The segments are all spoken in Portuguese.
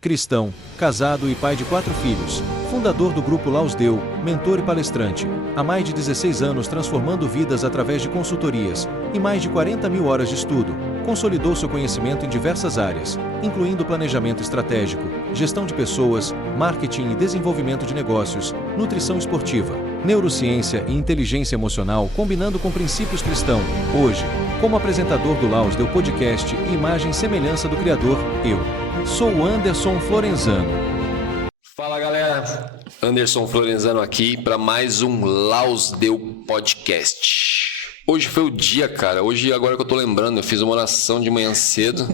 cristão, casado e pai de 4 filhos, fundador do Grupo Lausdeu, mentor e palestrante, há mais de 16 anos transformando vidas através de consultorias e mais de 40 mil horas de estudo, consolidou seu conhecimento em diversas áreas, incluindo planejamento estratégico, gestão de pessoas, marketing e desenvolvimento de negócios, nutrição esportiva, neurociência e inteligência emocional combinando com princípios cristãos. Hoje, como apresentador do Lausdeu Podcast e imagem e semelhança do Criador, eu sou o Anderson Florenzano. Fala galera, Anderson Florenzano aqui para mais um Lausdeu Podcast. Hoje foi o dia, cara. Hoje, agora que eu tô lembrando, eu fiz uma oração de manhã cedo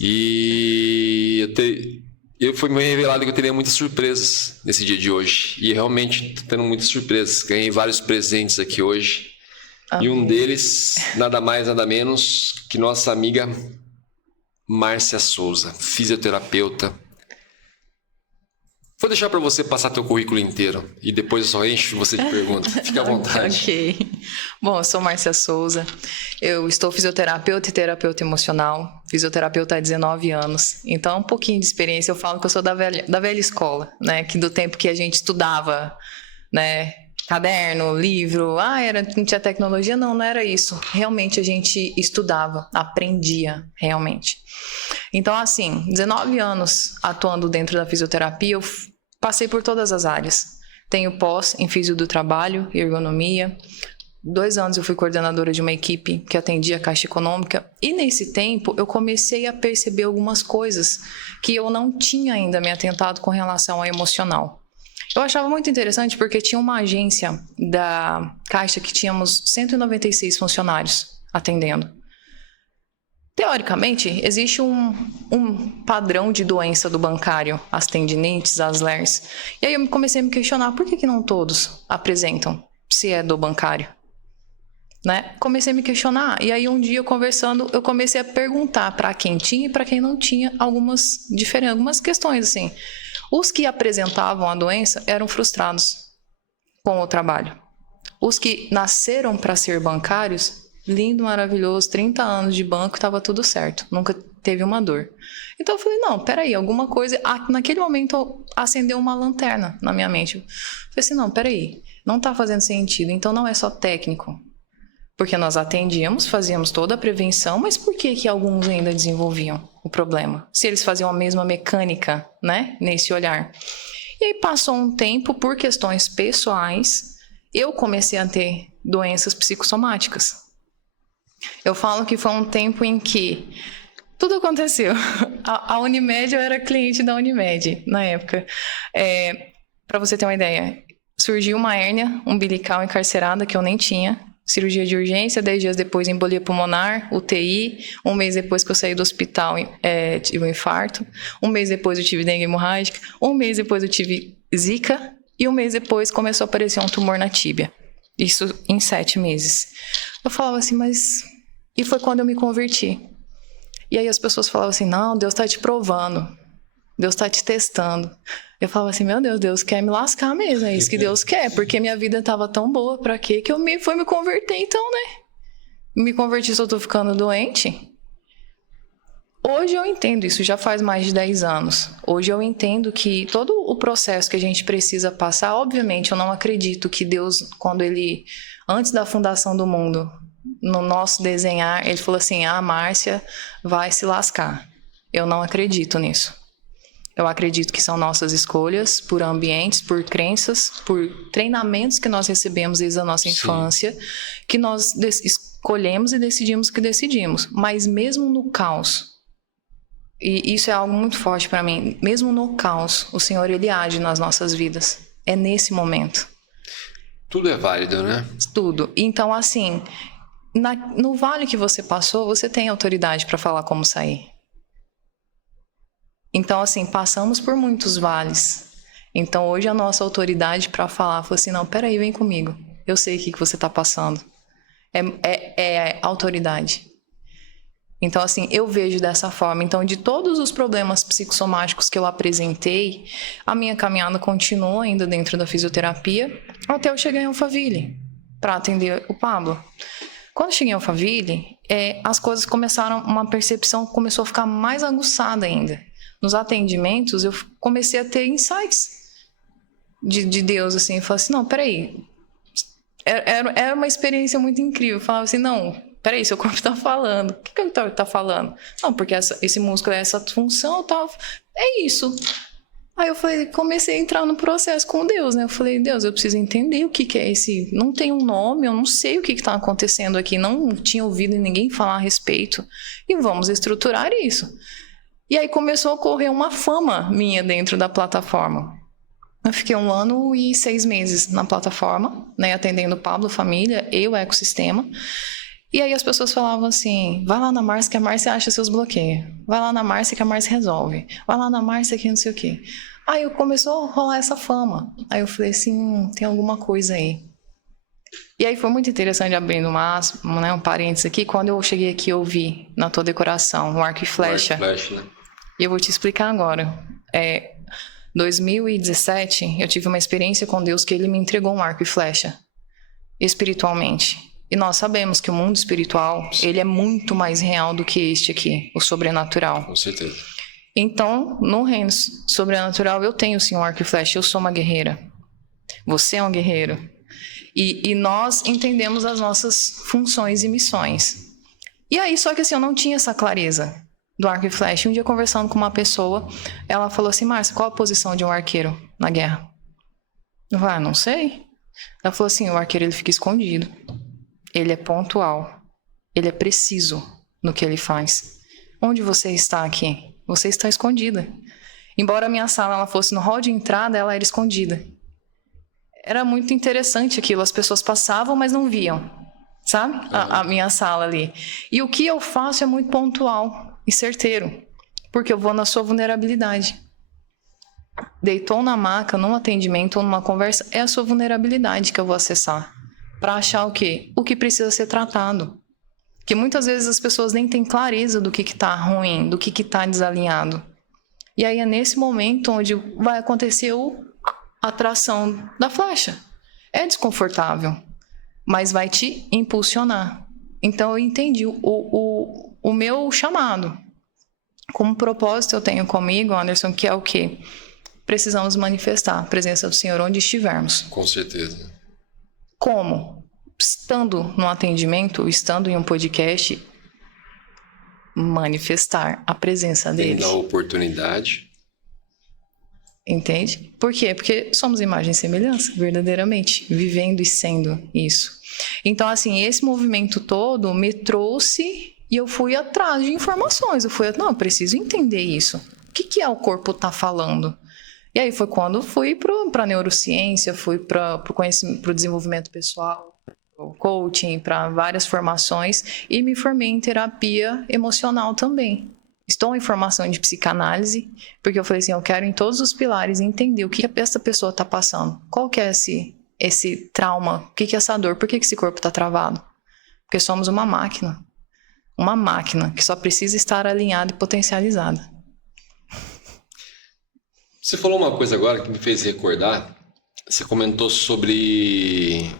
e foi me revelado que eu teria muitas surpresas nesse dia de hoje. E realmente tô tendo muitas surpresas. Ganhei vários presentes aqui hoje. Amém. E um deles, nada mais, nada menos que nossa amiga Márcia Souza, fisioterapeuta. Vou deixar para você passar teu currículo inteiro e depois eu só encho você de perguntas. Fique à vontade. Ok. Bom, eu sou Márcia Souza. Eu estou fisioterapeuta e terapeuta emocional. Fisioterapeuta há 19 anos. Então, um pouquinho de experiência. Eu falo que eu sou da velha escola, né? Que do tempo que a gente estudava, né? Caderno, livro, não tinha tecnologia, não era isso. Realmente a gente estudava, aprendia, realmente. Então, assim, 19 anos atuando dentro da fisioterapia, eu passei por todas as áreas. Tenho pós em fisio do trabalho e ergonomia. 2 anos eu fui coordenadora de uma equipe que atendia a Caixa Econômica. E nesse tempo eu comecei a perceber algumas coisas que eu não tinha ainda me atentado com relação ao emocional. Eu achava muito interessante porque tinha uma agência da Caixa que tínhamos 196 funcionários atendendo. Teoricamente, existe um padrão de doença do bancário, as tendinites, as LERs. E aí eu comecei a me questionar, por que não todos apresentam, se é do bancário? Né? Comecei a me questionar, e aí um dia conversando, eu comecei a perguntar para quem tinha e para quem não tinha algumas questões, assim. Os que apresentavam a doença eram frustrados com o trabalho. Os que nasceram para ser bancários, lindo, maravilhoso, 30 anos de banco, estava tudo certo, nunca teve uma dor. Então eu falei, não, peraí, alguma coisa... Naquele momento acendeu uma lanterna na minha mente. Eu falei assim, não, peraí, não está fazendo sentido, então não é só técnico. Porque nós atendíamos, fazíamos toda a prevenção, mas por que alguns ainda desenvolviam o problema? Se eles faziam a mesma mecânica, né, nesse olhar. E aí passou um tempo, por questões pessoais, eu comecei a ter doenças psicossomáticas. Eu falo que foi um tempo em que tudo aconteceu. A Unimed, eu era cliente da Unimed na época. Para você ter uma ideia, surgiu uma hérnia umbilical encarcerada que eu nem tinha. Cirurgia de urgência, 10 dias depois embolia pulmonar, UTI, 1 mês depois que eu saí do hospital tive um infarto, 1 mês depois eu tive dengue hemorrágica, 1 mês depois eu tive zika e 1 mês depois começou a aparecer um tumor na tíbia. Isso em 7 meses. Eu falava assim, mas... E foi quando eu me converti. E aí as pessoas falavam assim, não, Deus está te provando, Deus está te testando. Eu falava assim, meu Deus, Deus quer me lascar mesmo, é isso que Deus quer, porque minha vida estava tão boa, pra quê que eu fui me converter então, né? Me converti se eu tô ficando doente? Hoje eu entendo isso, já faz mais de 10 anos. Hoje eu entendo que todo o processo que a gente precisa passar, obviamente eu não acredito que Deus, quando ele, antes da fundação do mundo, no nosso desenhar, ele falou assim, Márcia vai se lascar. Eu não acredito nisso. Eu acredito que são nossas escolhas, por ambientes, por crenças, por treinamentos que nós recebemos desde a nossa infância, que nós escolhemos e decidimos o que decidimos. Mas mesmo no caos, e isso é algo muito forte para mim, mesmo no caos, o Senhor, Ele age nas nossas vidas. É nesse momento. Tudo é válido, né? Tudo. Então, assim, no vale que você passou, você tem autoridade para falar como sair. Então, assim, passamos por muitos vales. Então, hoje a nossa autoridade para falar, falou assim, não, peraí, vem comigo. Eu sei o que você está passando. É autoridade. Então, assim, eu vejo dessa forma. Então, de todos os problemas psicossomáticos que eu apresentei, a minha caminhada continua ainda dentro da fisioterapia, até eu chegar em Alphaville, para atender o Pablo. Quando eu cheguei em Alphaville, as coisas começaram, uma percepção começou a ficar mais aguçada ainda. nos atendimentos, eu comecei a ter insights de Deus, assim. Eu falei assim, não, peraí. Era uma experiência muito incrível. Eu falava assim, não, peraí, seu corpo tá falando. O que ele tá falando? Não, porque esse músculo é essa função, tal. É isso. Aí eu falei, comecei a entrar no processo com Deus, né? Eu falei, Deus, eu preciso entender o que é esse... Não tem um nome, eu não sei o que tá acontecendo aqui. Não tinha ouvido ninguém falar a respeito. E vamos estruturar isso. E aí começou a ocorrer uma fama minha dentro da plataforma. Eu fiquei 1 ano e 6 meses na plataforma, né, atendendo o Pablo, família e o ecossistema. E aí as pessoas falavam assim, vai lá na Márcia que a Márcia acha seus bloqueios. Vai lá na Márcia que a Márcia resolve. Vai lá na Márcia que não sei o quê. Aí começou a rolar essa fama. Aí eu falei assim, tem alguma coisa aí. E aí foi muito interessante, abrindo um parênteses aqui, quando eu cheguei aqui eu vi na tua decoração um arco e flecha. Né? E eu vou te explicar agora. 2017, eu tive uma experiência com Deus que Ele me entregou um arco e flecha, espiritualmente. E nós sabemos que o mundo espiritual, ele é muito mais real do que este aqui, o sobrenatural. Com certeza. Então, no reino sobrenatural, eu tenho sim um arco e flecha, eu sou uma guerreira. Você é um guerreiro. E nós entendemos as nossas funções e missões. E aí, só que assim, eu não tinha essa clareza do arco e flecha. Um dia, conversando com uma pessoa, ela falou assim, Márcia, qual a posição de um arqueiro na guerra? Eu falei, não sei. Ela falou assim, o arqueiro ele fica escondido. Ele é pontual. Ele é preciso no que ele faz. Onde você está aqui? Você está escondida. Embora a minha sala ela fosse no hall de entrada, ela era escondida. Era muito interessante aquilo. As pessoas passavam, mas não viam. Sabe? A minha sala ali. E o que eu faço é muito pontual e certeiro, porque eu vou na sua vulnerabilidade. Deitou na maca, num atendimento ou numa conversa, é a sua vulnerabilidade que eu vou acessar, para achar o quê? O que precisa ser tratado. Porque muitas vezes as pessoas nem têm clareza do que está ruim, do que está desalinhado. E aí é nesse momento onde vai acontecer a atração da flecha. É desconfortável, mas vai te impulsionar. Então eu entendi o meu chamado. Como propósito eu tenho comigo, Anderson, que é o quê? Precisamos manifestar a presença do Senhor onde estivermos. Com certeza. Como? Estando num atendimento, estando em um podcast, manifestar a presença dele. Tendo a oportunidade. Entende? Por quê? Porque somos imagem e semelhança, verdadeiramente, vivendo e sendo isso. Então, assim, esse movimento todo me trouxe e eu fui atrás de informações. Eu preciso entender isso. O que é o corpo tá falando? E aí foi quando fui para a neurociência, fui para o desenvolvimento pessoal, o coaching, para várias formações e me formei em terapia emocional também. Estou em formação de psicanálise, porque eu falei assim, eu quero em todos os pilares entender o que essa pessoa está passando. Qual que é esse trauma? O que é essa dor? Por que esse corpo está travado? Porque somos uma máquina. Uma máquina que só precisa estar alinhada e potencializada. Você falou uma coisa agora que me fez recordar. Você comentou sobre...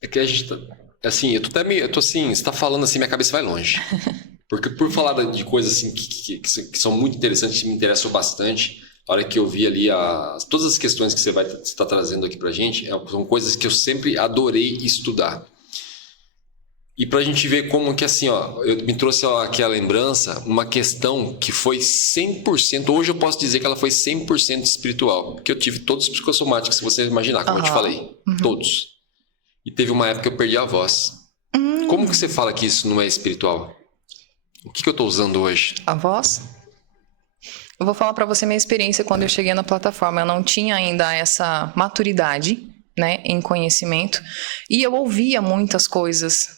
É que a gente tá... Assim, eu tô assim, você tá falando assim, minha cabeça vai longe. Porque por falar de coisas assim que são muito interessantes, me interessam bastante, a hora que eu vi ali todas as questões que você está trazendo aqui pra gente, são coisas que eu sempre adorei estudar. E pra gente ver como que assim, ó, me trouxe aqui a lembrança, uma questão que foi 100%, hoje eu posso dizer que ela foi 100% espiritual, porque eu tive todos os psicossomáticos, se você imaginar, como eu te falei, todos. E teve uma época que eu perdi a voz. Como que você fala que isso não é espiritual? O que eu tô usando hoje? A voz? Eu vou falar pra você minha experiência quando eu cheguei na plataforma. Eu não tinha ainda essa maturidade, né, em conhecimento. E eu ouvia muitas coisas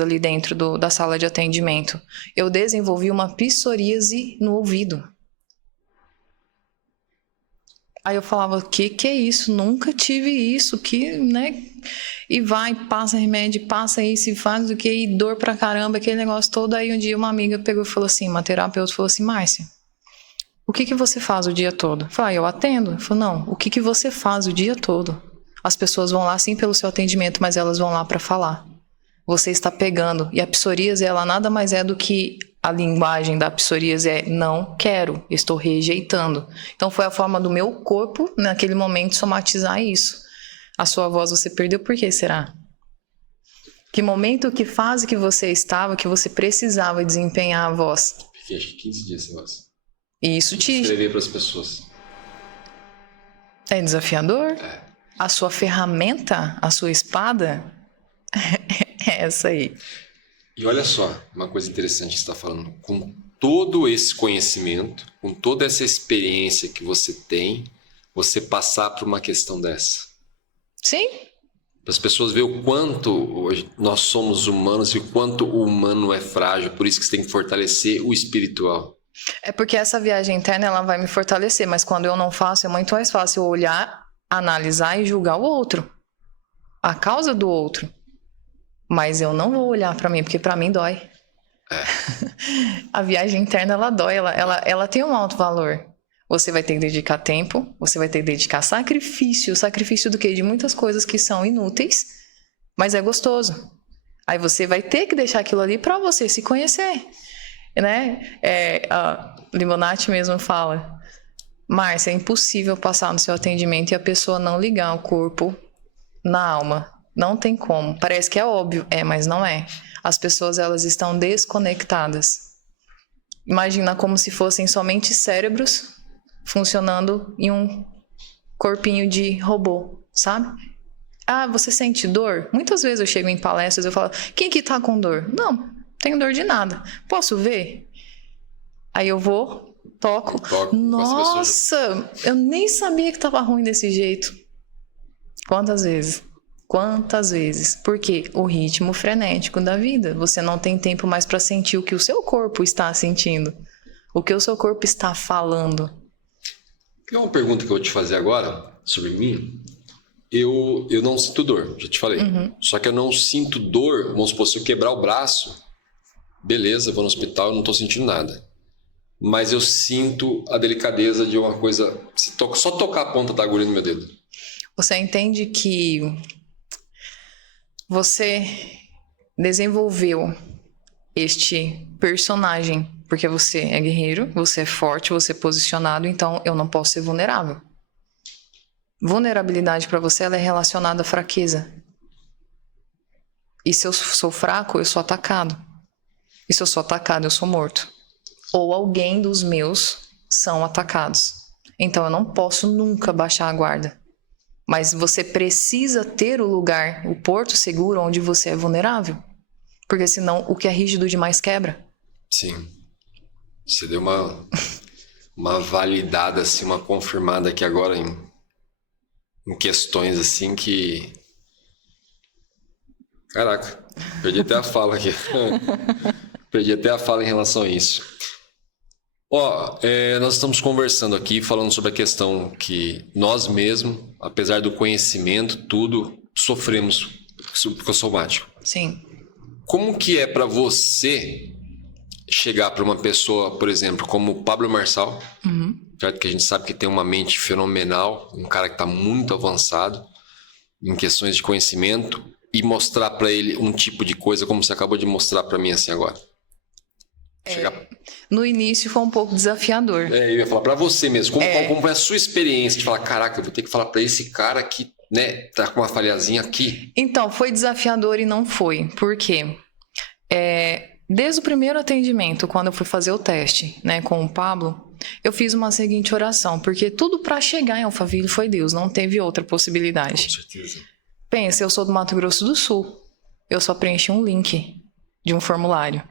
ali dentro da sala de atendimento. Eu desenvolvi uma psoríase no ouvido. Aí eu falava, o que é isso? Nunca tive isso, né? E vai, passa remédio, passa isso, e faz o que, e dor pra caramba, aquele negócio todo. Aí um dia uma amiga pegou e falou assim, uma terapeuta falou assim, Márcia, o que você faz o dia todo? Eu falei, eu atendo. Eu falei, não, o que você faz o dia todo? As pessoas vão lá sim pelo seu atendimento, mas elas vão lá pra falar. Você está pegando. E a psoríase, ela nada mais é do que A linguagem da psoríase é não quero, estou rejeitando. Então foi a forma do meu corpo, naquele momento, somatizar isso. A sua voz você perdeu, por que será? Que momento, que fase que você estava, que você precisava desempenhar a voz? Fiquei acho que 15 dias sem voz. E isso te... Escrever para as pessoas. É desafiador? É. A sua ferramenta, a sua espada, é essa aí. E olha só, uma coisa interessante que você está falando. Com todo esse conhecimento, com toda essa experiência que você tem, você passar por uma questão dessa. Sim. Para as pessoas verem o quanto hoje nós somos humanos e o quanto o humano é frágil. Por isso que você tem que fortalecer o espiritual. É porque essa viagem interna ela vai me fortalecer, mas quando eu não faço, é muito mais fácil eu olhar, analisar e julgar o outro. A causa do outro. Mas eu não vou olhar para mim, porque para mim dói. É. A viagem interna, ela dói, ela tem um alto valor. Você vai ter que dedicar tempo, você vai ter que dedicar sacrifício. Sacrifício do quê? De muitas coisas que são inúteis, mas é gostoso. Aí você vai ter que deixar aquilo ali para você se conhecer. Né? A Limonati mesmo fala, Márcia, é impossível passar no seu atendimento e a pessoa não ligar o corpo na alma. Não tem como. Parece que é óbvio, mas não é. As pessoas, elas estão desconectadas. Imagina como se fossem somente cérebros funcionando em um corpinho de robô, sabe? Ah, você sente dor? Muitas vezes eu chego em palestras e eu falo, quem que tá com dor? Não, tenho dor de nada. Posso ver? Aí eu vou, toco. Nossa, eu nem sabia que tava ruim desse jeito. Quantas vezes? Quantas vezes? Porque o ritmo frenético da vida. Você não tem tempo mais para sentir o que o seu corpo está sentindo. O que o seu corpo está falando. Tem uma pergunta que eu vou te fazer agora sobre mim. Eu não sinto dor, já te falei. Só que eu não sinto dor, vamos supor, se eu quebrar o braço, beleza, vou no hospital, eu não estou sentindo nada. Mas eu sinto a delicadeza de uma coisa, só tocar a ponta da agulha no meu dedo. Você entende que você desenvolveu este personagem porque você é guerreiro, você é forte, você é posicionado, então eu não posso ser vulnerável. Vulnerabilidade para você ela é relacionada à fraqueza. E se eu sou fraco, eu sou atacado. E se eu sou atacado, eu sou morto. Ou alguém dos meus são atacados. Então eu não posso nunca baixar a guarda. Mas você precisa ter o lugar, o porto seguro onde você é vulnerável. Porque senão o que é rígido demais quebra. Sim. Você deu uma validada, assim, uma confirmada aqui agora em questões assim que... Caraca, perdi até a fala aqui. Perdi até a fala em relação a isso. Nós estamos conversando aqui, falando sobre a questão que nós mesmos, apesar do conhecimento, tudo, sofremos psicossomático. Sim. Como que é para você chegar para uma pessoa, por exemplo, como o Pablo Marçal, que a gente sabe que tem uma mente fenomenal, um cara que está muito avançado em questões de conhecimento, e mostrar para ele um tipo de coisa como você acabou de mostrar para mim assim agora? No início foi um pouco desafiador. Eu ia falar para você mesmo, como foi a sua experiência de falar, caraca, eu vou ter que falar para esse cara que, né, tá com uma falhazinha aqui. Então, foi desafiador e não foi. Por quê? Desde o primeiro atendimento, quando eu fui fazer o teste, né, com o Pablo, eu fiz uma seguinte oração, porque tudo para chegar em Alphaville foi Deus, não teve outra possibilidade. Com certeza. Pensa, eu sou do Mato Grosso do Sul, eu só preenchi um link de um formulário.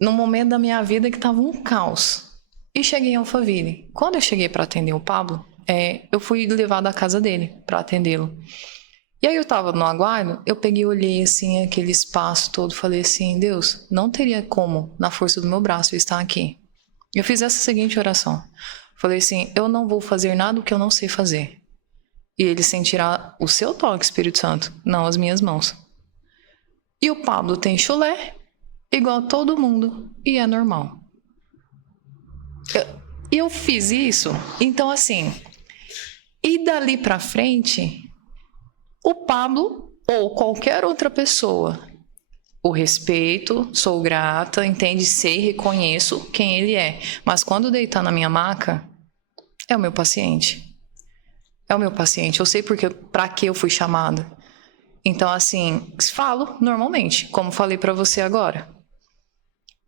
Num momento da minha vida que estava um caos. E cheguei em Alphaville. Quando eu cheguei para atender o Pablo, eu fui levada à casa dele para atendê-lo. E aí eu tava no aguardo, eu peguei e olhei assim aquele espaço todo, falei assim, Deus, não teria como, na força do meu braço, eu estar aqui. Eu fiz essa seguinte oração. Falei assim, eu não vou fazer nada o que eu não sei fazer. E ele sentirá o seu toque, Espírito Santo, não as minhas mãos. E o Pablo tem chulé, igual todo mundo, e é normal. Eu fiz isso, então assim, e dali pra frente... O Pablo ou qualquer outra pessoa o respeito, sou grata, entende? Sei, reconheço quem ele é. Mas quando deitar na minha maca, é o meu paciente. É o meu paciente. Eu sei para que eu fui chamada. Então, assim, falo normalmente, como falei para você agora.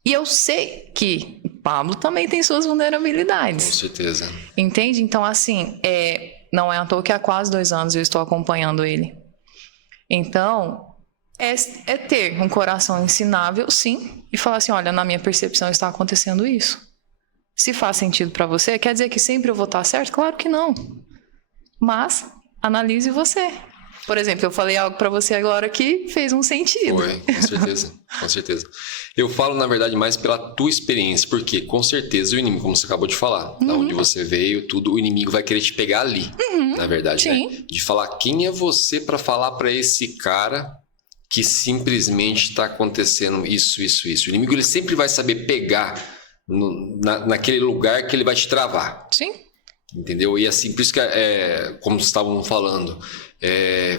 E eu sei que Pablo também tem suas vulnerabilidades. Com certeza. Entende? Então, assim, não é à toa que há quase 2 anos eu estou acompanhando ele. Então, é ter um coração ensinável, sim, e falar assim, olha, na minha percepção está acontecendo isso. Se faz sentido para você, quer dizer que sempre eu vou estar certo? Claro que não. Mas, analise você. Por exemplo, eu falei algo para você agora que fez um sentido. Foi, com certeza, com certeza. Eu falo, na verdade, mais pela tua experiência, porque, com certeza, o inimigo, como você acabou de falar, da onde você veio, tudo, o inimigo vai querer te pegar ali, na verdade, sim. né? De falar, quem é você para falar para esse cara que simplesmente está acontecendo isso. O inimigo, ele sempre vai saber pegar naquele lugar que ele vai te travar. Sim. Entendeu? E assim, por isso que, como estavam falando,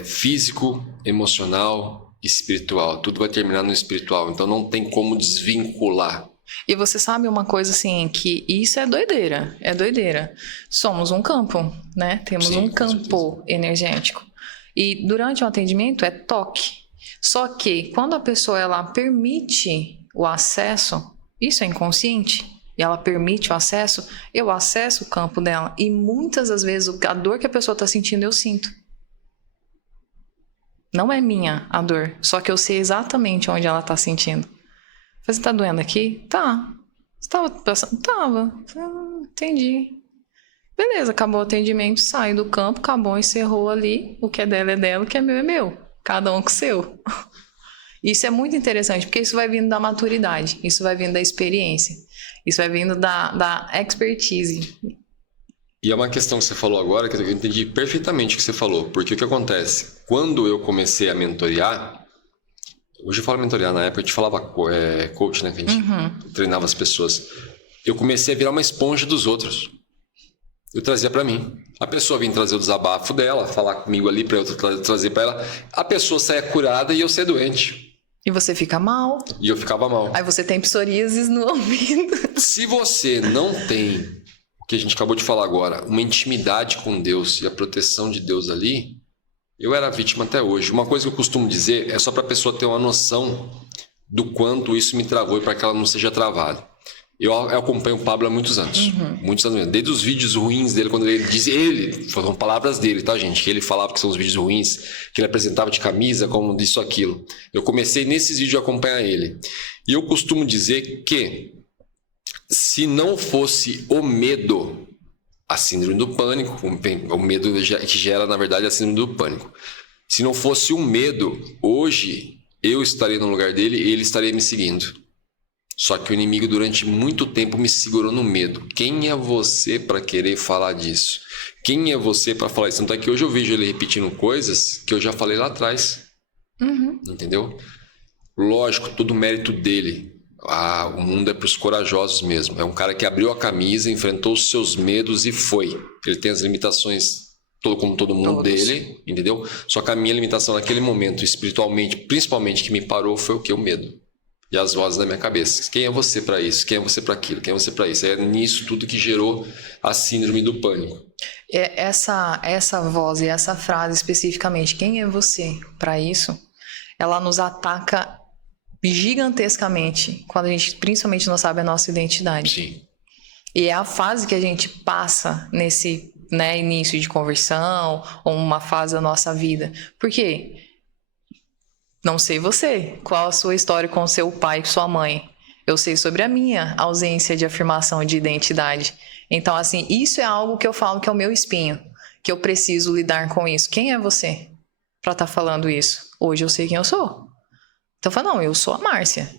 físico, emocional, espiritual. Tudo vai terminar no espiritual. Então não tem como desvincular. E você sabe uma coisa assim, que isso é doideira. É doideira. Somos um campo, né? Temos um campo energético. E durante o atendimento é toque. Só que quando a pessoa ela permite o acesso, isso é inconsciente. E ela permite o acesso, eu acesso o campo dela. E muitas das vezes a dor que a pessoa está sentindo, eu sinto. Não é minha a dor, só que eu sei exatamente onde ela está sentindo. Você está doendo aqui? Tá. Você estava passando? Tava. Entendi. Beleza, acabou o atendimento, sai do campo, acabou, encerrou ali. O que é dela é dela, o que é meu é meu. Cada um com o seu. Isso é muito interessante, porque isso vai vindo da maturidade, isso vai vindo da experiência, isso vai vindo da expertise. E é uma questão que você falou agora, que eu entendi perfeitamente o que você falou, porque o que acontece? Quando eu comecei a mentorear, hoje eu falo mentorear, na época a gente falava coach, né, que a gente treinava as pessoas, eu comecei a virar uma esponja dos outros. Eu trazia pra mim. A pessoa vinha trazer o desabafo dela, falar comigo ali pra eu trazer pra ela. A pessoa saia curada e eu saia doente. E você fica mal. E eu ficava mal. Aí você tem psoríasis no ouvido. Se você não tem, o que a gente acabou de falar agora, uma intimidade com Deus e a proteção de Deus ali, eu era vítima até hoje. Uma coisa que eu costumo dizer é só pra pessoa ter uma noção do quanto isso me travou e para que ela não seja travada. Eu acompanho o Pablo há muitos anos. Muitos anos mesmo. Desde os vídeos ruins dele, quando ele diz... Foram palavras dele, tá, gente? Que ele falava que são os vídeos ruins, que ele apresentava de camisa, como disso, aquilo. Eu comecei nesses vídeos a acompanhar ele. E eu costumo dizer que se não fosse o medo, a síndrome do pânico, o medo que gera, na verdade, a síndrome do pânico. Se não fosse o medo, hoje eu estaria no lugar dele e ele estaria me seguindo. Só que o inimigo durante muito tempo me segurou no medo. Quem é você para querer falar disso? Quem é você para falar isso? Tanto é que hoje eu vejo ele repetindo coisas que eu já falei lá atrás. Entendeu? Lógico, todo mérito dele. O mundo é para os corajosos mesmo. É um cara que abriu a camisa, enfrentou os seus medos e foi. Ele tem as limitações como todo mundo dele, entendeu? Só que a minha limitação naquele momento, espiritualmente, principalmente, que me parou foi o que? O medo. E as vozes da minha cabeça. Quem é você para isso? Quem é você para aquilo? Quem é você para isso? É nisso tudo que gerou a síndrome do pânico. Essa voz e essa frase especificamente, quem é você para isso? Ela nos ataca gigantescamente quando a gente principalmente não sabe a nossa identidade. Sim. E é a fase que a gente passa nesse, né, início de conversão ou uma fase da nossa vida. Por quê? Não sei você, qual a sua história com seu pai e sua mãe. Eu sei sobre a minha ausência de afirmação de identidade. Então, assim, isso é algo que eu falo que é o meu espinho, que eu preciso lidar com isso. Quem é você para estar falando isso? Hoje eu sei quem eu sou. Então eu falo, não, eu sou a Márcia.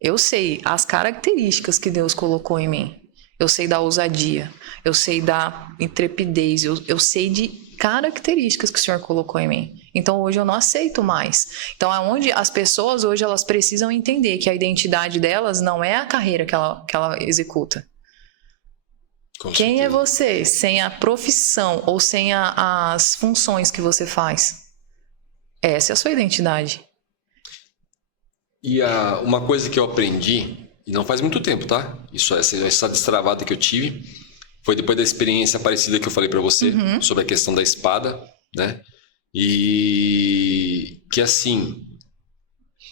Eu sei as características que Deus colocou em mim. Eu sei da ousadia, eu sei da intrepidez, eu sei de características que o Senhor colocou em mim. Então hoje eu não aceito mais. Então aonde as pessoas hoje elas precisam entender que a identidade delas não é a carreira que ela executa. Quem é você sem a profissão ou sem as funções que você faz? Essa é a sua identidade. E uma coisa que eu aprendi, e não faz muito tempo, tá? Essa destravada que eu tive foi depois da experiência parecida que eu falei pra você, sobre a questão da espada, né? E que assim,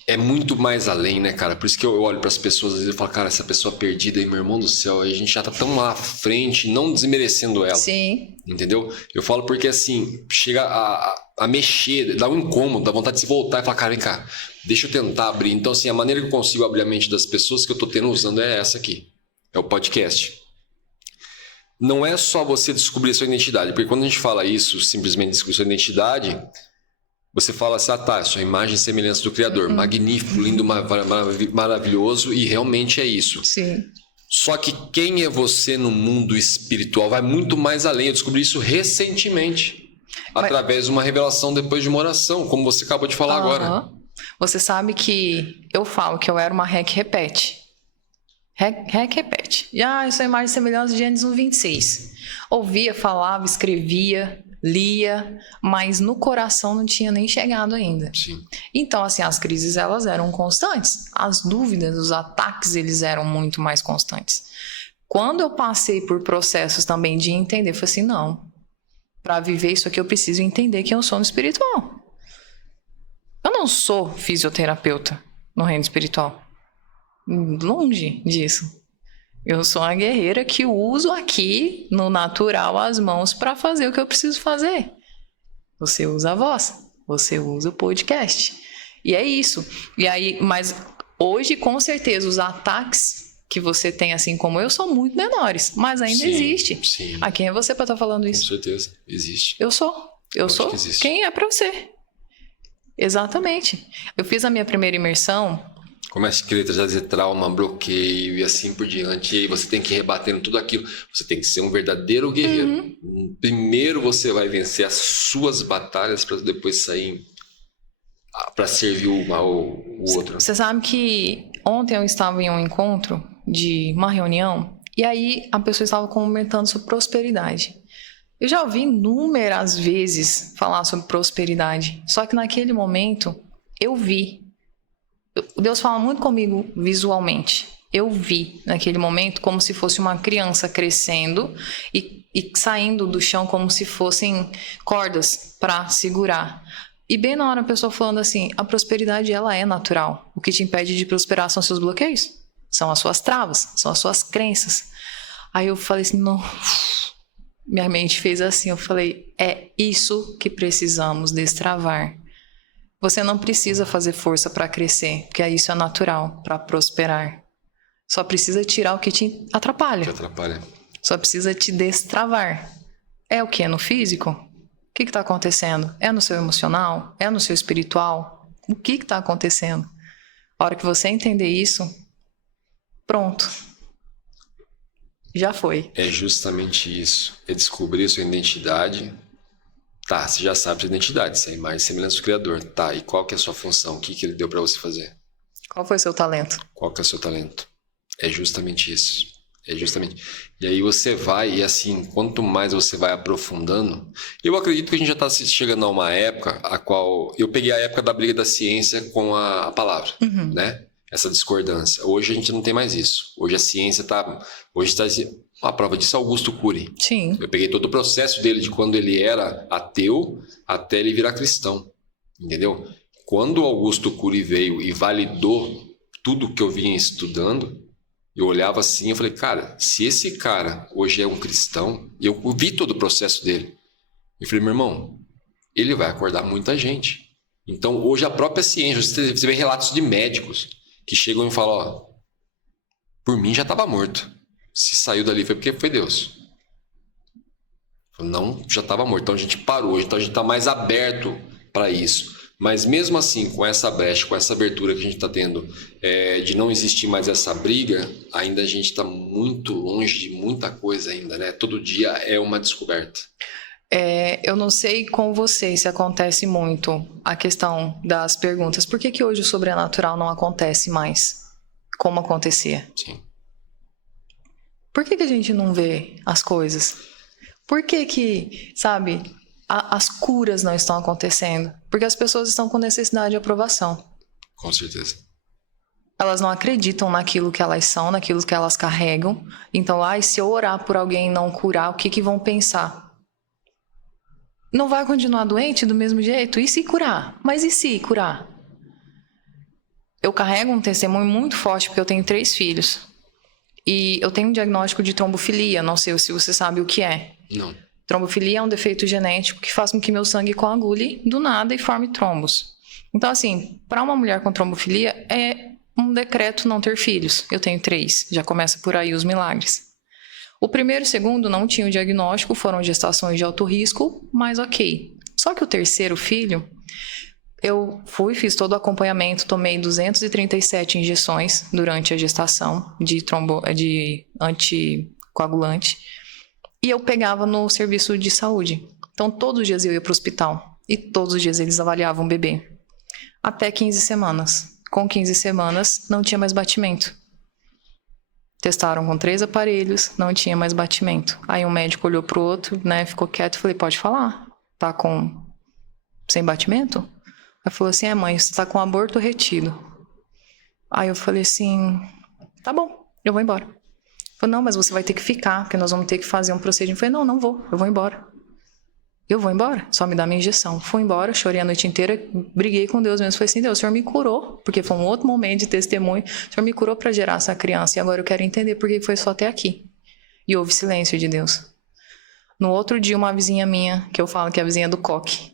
é muito mais além, né, cara? Por isso que eu olho pras pessoas, às vezes eu falo, cara, essa pessoa perdida aí, meu irmão do céu, a gente já tá tão lá à frente, não desmerecendo ela. Sim. Entendeu? Eu falo porque assim, chega a mexer, dá um incômodo, dá vontade de se voltar e falar, cara, vem cá, deixa eu tentar abrir. Então, assim, a maneira que eu consigo abrir a mente das pessoas que eu tô tendo usando é essa aqui. É o podcast. Não é só você descobrir a sua identidade, porque quando a gente fala isso, simplesmente descobrir sua identidade, você fala assim, tá, sua imagem e semelhança do Criador, magnífico, lindo, maravilhoso, e realmente é isso. Sim. Só que quem é você no mundo espiritual vai muito mais além. Eu descobri isso recentemente, através de uma revelação depois de uma oração, como você acabou de falar agora. Você sabe que eu falo que eu era uma REC repete. REC repete. Eu sou imagem e semelhança de Gênesis 1:26. Ouvia, falava, escrevia, lia, mas no coração não tinha nem chegado ainda. Sim. Então, assim, as crises, elas eram constantes. As dúvidas, os ataques, eles eram muito mais constantes. Quando eu passei por processos também de entender, eu falei assim, não, para viver isso aqui eu preciso entender quem eu sou no espiritual. Eu não sou fisioterapeuta no reino espiritual. Longe disso. Eu sou uma guerreira que uso aqui, no natural, as mãos para fazer o que eu preciso fazer. Você usa a voz, você usa o podcast. E é isso. E aí, mas hoje, com certeza, os ataques que você tem, assim como eu, são muito menores. Mas ainda existe. Sim. A quem é você para estar falando isso? Com certeza, existe. Eu sou. Eu sou quem é para você. Exatamente. Eu fiz a minha primeira imersão. Começa a querer trazer trauma, bloqueio e assim por diante. E aí você tem que ir rebatendo tudo aquilo. Você tem que ser um verdadeiro guerreiro. Primeiro você vai vencer as suas batalhas para depois sair para servir o outro. Você sabe que ontem eu estava em um encontro de uma reunião e aí a pessoa estava comentando sobre prosperidade. Eu já ouvi inúmeras vezes falar sobre prosperidade, só que naquele momento eu vi. Deus fala muito comigo visualmente. Eu vi naquele momento como se fosse uma criança crescendo e saindo do chão como se fossem cordas para segurar. E bem na hora a pessoa falando assim, a prosperidade ela é natural. O que te impede de prosperar são seus bloqueios, são as suas travas, são as suas crenças. Aí eu falei assim, não. Minha mente fez assim, eu falei, é isso que precisamos destravar. Você não precisa fazer força para crescer, porque isso é natural, para prosperar. Só precisa tirar o que te atrapalha. Que atrapalha. Só precisa te destravar. É o que? É no físico? O que está acontecendo? É no seu emocional? É no seu espiritual? O que está acontecendo? A hora que você entender isso, pronto. Já foi. É justamente isso. É descobrir sua identidade. Tá, você já sabe sua identidade, você é a imagem e semelhança do Criador. Tá, e qual que é a sua função? O que ele deu para você fazer? Qual foi o seu talento? Qual que é o seu talento? É justamente isso. É justamente. E aí você vai, e assim, quanto mais você vai aprofundando... Eu acredito que a gente já está chegando a uma época a qual... Eu peguei a época da briga da ciência com a palavra, né? Essa discordância. Hoje a gente não tem mais isso. Hoje a ciência está... Hoje está... A prova disso é Augusto Cury. Sim. Eu peguei todo o processo dele de quando ele era ateu até ele virar cristão. Entendeu? Quando o Augusto Cury veio e validou tudo que eu vinha estudando, eu olhava assim e falei, cara, se esse cara hoje é um cristão, e eu vi todo o processo dele, eu falei, meu irmão, ele vai acordar muita gente. Então, hoje a própria ciência, você vê relatos de médicos que chegam e falam, ó, por mim já estava morto. Se saiu dali foi porque foi Deus. Não, já estava morto. Então a gente parou. Então a gente está mais aberto para isso. Mas mesmo assim, com essa brecha, com essa abertura que a gente está tendo, de não existir mais essa briga, ainda a gente está muito longe de muita coisa ainda, né? Todo dia é uma descoberta. Eu não sei com você se acontece muito a questão das perguntas. Por que hoje o sobrenatural não acontece mais como acontecia? Sim. Por que a gente não vê as coisas? Por que, sabe, as curas não estão acontecendo? Porque as pessoas estão com necessidade de aprovação. Com certeza. Elas não acreditam naquilo que elas são, naquilo que elas carregam. Então, se eu orar por alguém e não curar, o que vão pensar? Não vai continuar doente do mesmo jeito? E se curar? Mas e se curar? Eu carrego um testemunho muito forte porque eu tenho 3 filhos. E eu tenho um diagnóstico de trombofilia, não sei se você sabe o que é. Não. Trombofilia é um defeito genético que faz com que meu sangue coagule do nada e forme trombos. Então, assim, para uma mulher com trombofilia é um decreto não ter filhos. Eu tenho 3, já começa por aí os milagres. O primeiro e o segundo não tinham diagnóstico, foram gestações de alto risco, mas ok. Só que o terceiro filho, eu fiz todo o acompanhamento, tomei 237 injeções durante a gestação de anticoagulante e eu pegava no serviço de saúde. Então, todos os dias eu ia para o hospital e todos os dias eles avaliavam o bebê. Até 15 semanas. Com 15 semanas, não tinha mais batimento. Testaram com 3 aparelhos, não tinha mais batimento. Aí um médico olhou pro outro, né, ficou quieto e falei, pode falar? Tá sem batimento? Aí falou assim, mãe, você tá com aborto retido. Aí eu falei assim, tá bom, eu vou embora. Falei, não, mas você vai ter que ficar, porque nós vamos ter que fazer um procedimento. Eu falei, não vou, eu vou embora. Eu vou embora, só me dá minha injeção. Fui embora, chorei a noite inteira, briguei com Deus mesmo. Falei assim, Deus, o Senhor me curou, porque foi um outro momento de testemunho. O Senhor me curou para gerar essa criança e agora eu quero entender por que foi só até aqui. E houve silêncio de Deus. No outro dia, uma vizinha minha, que eu falo que é a vizinha do coque,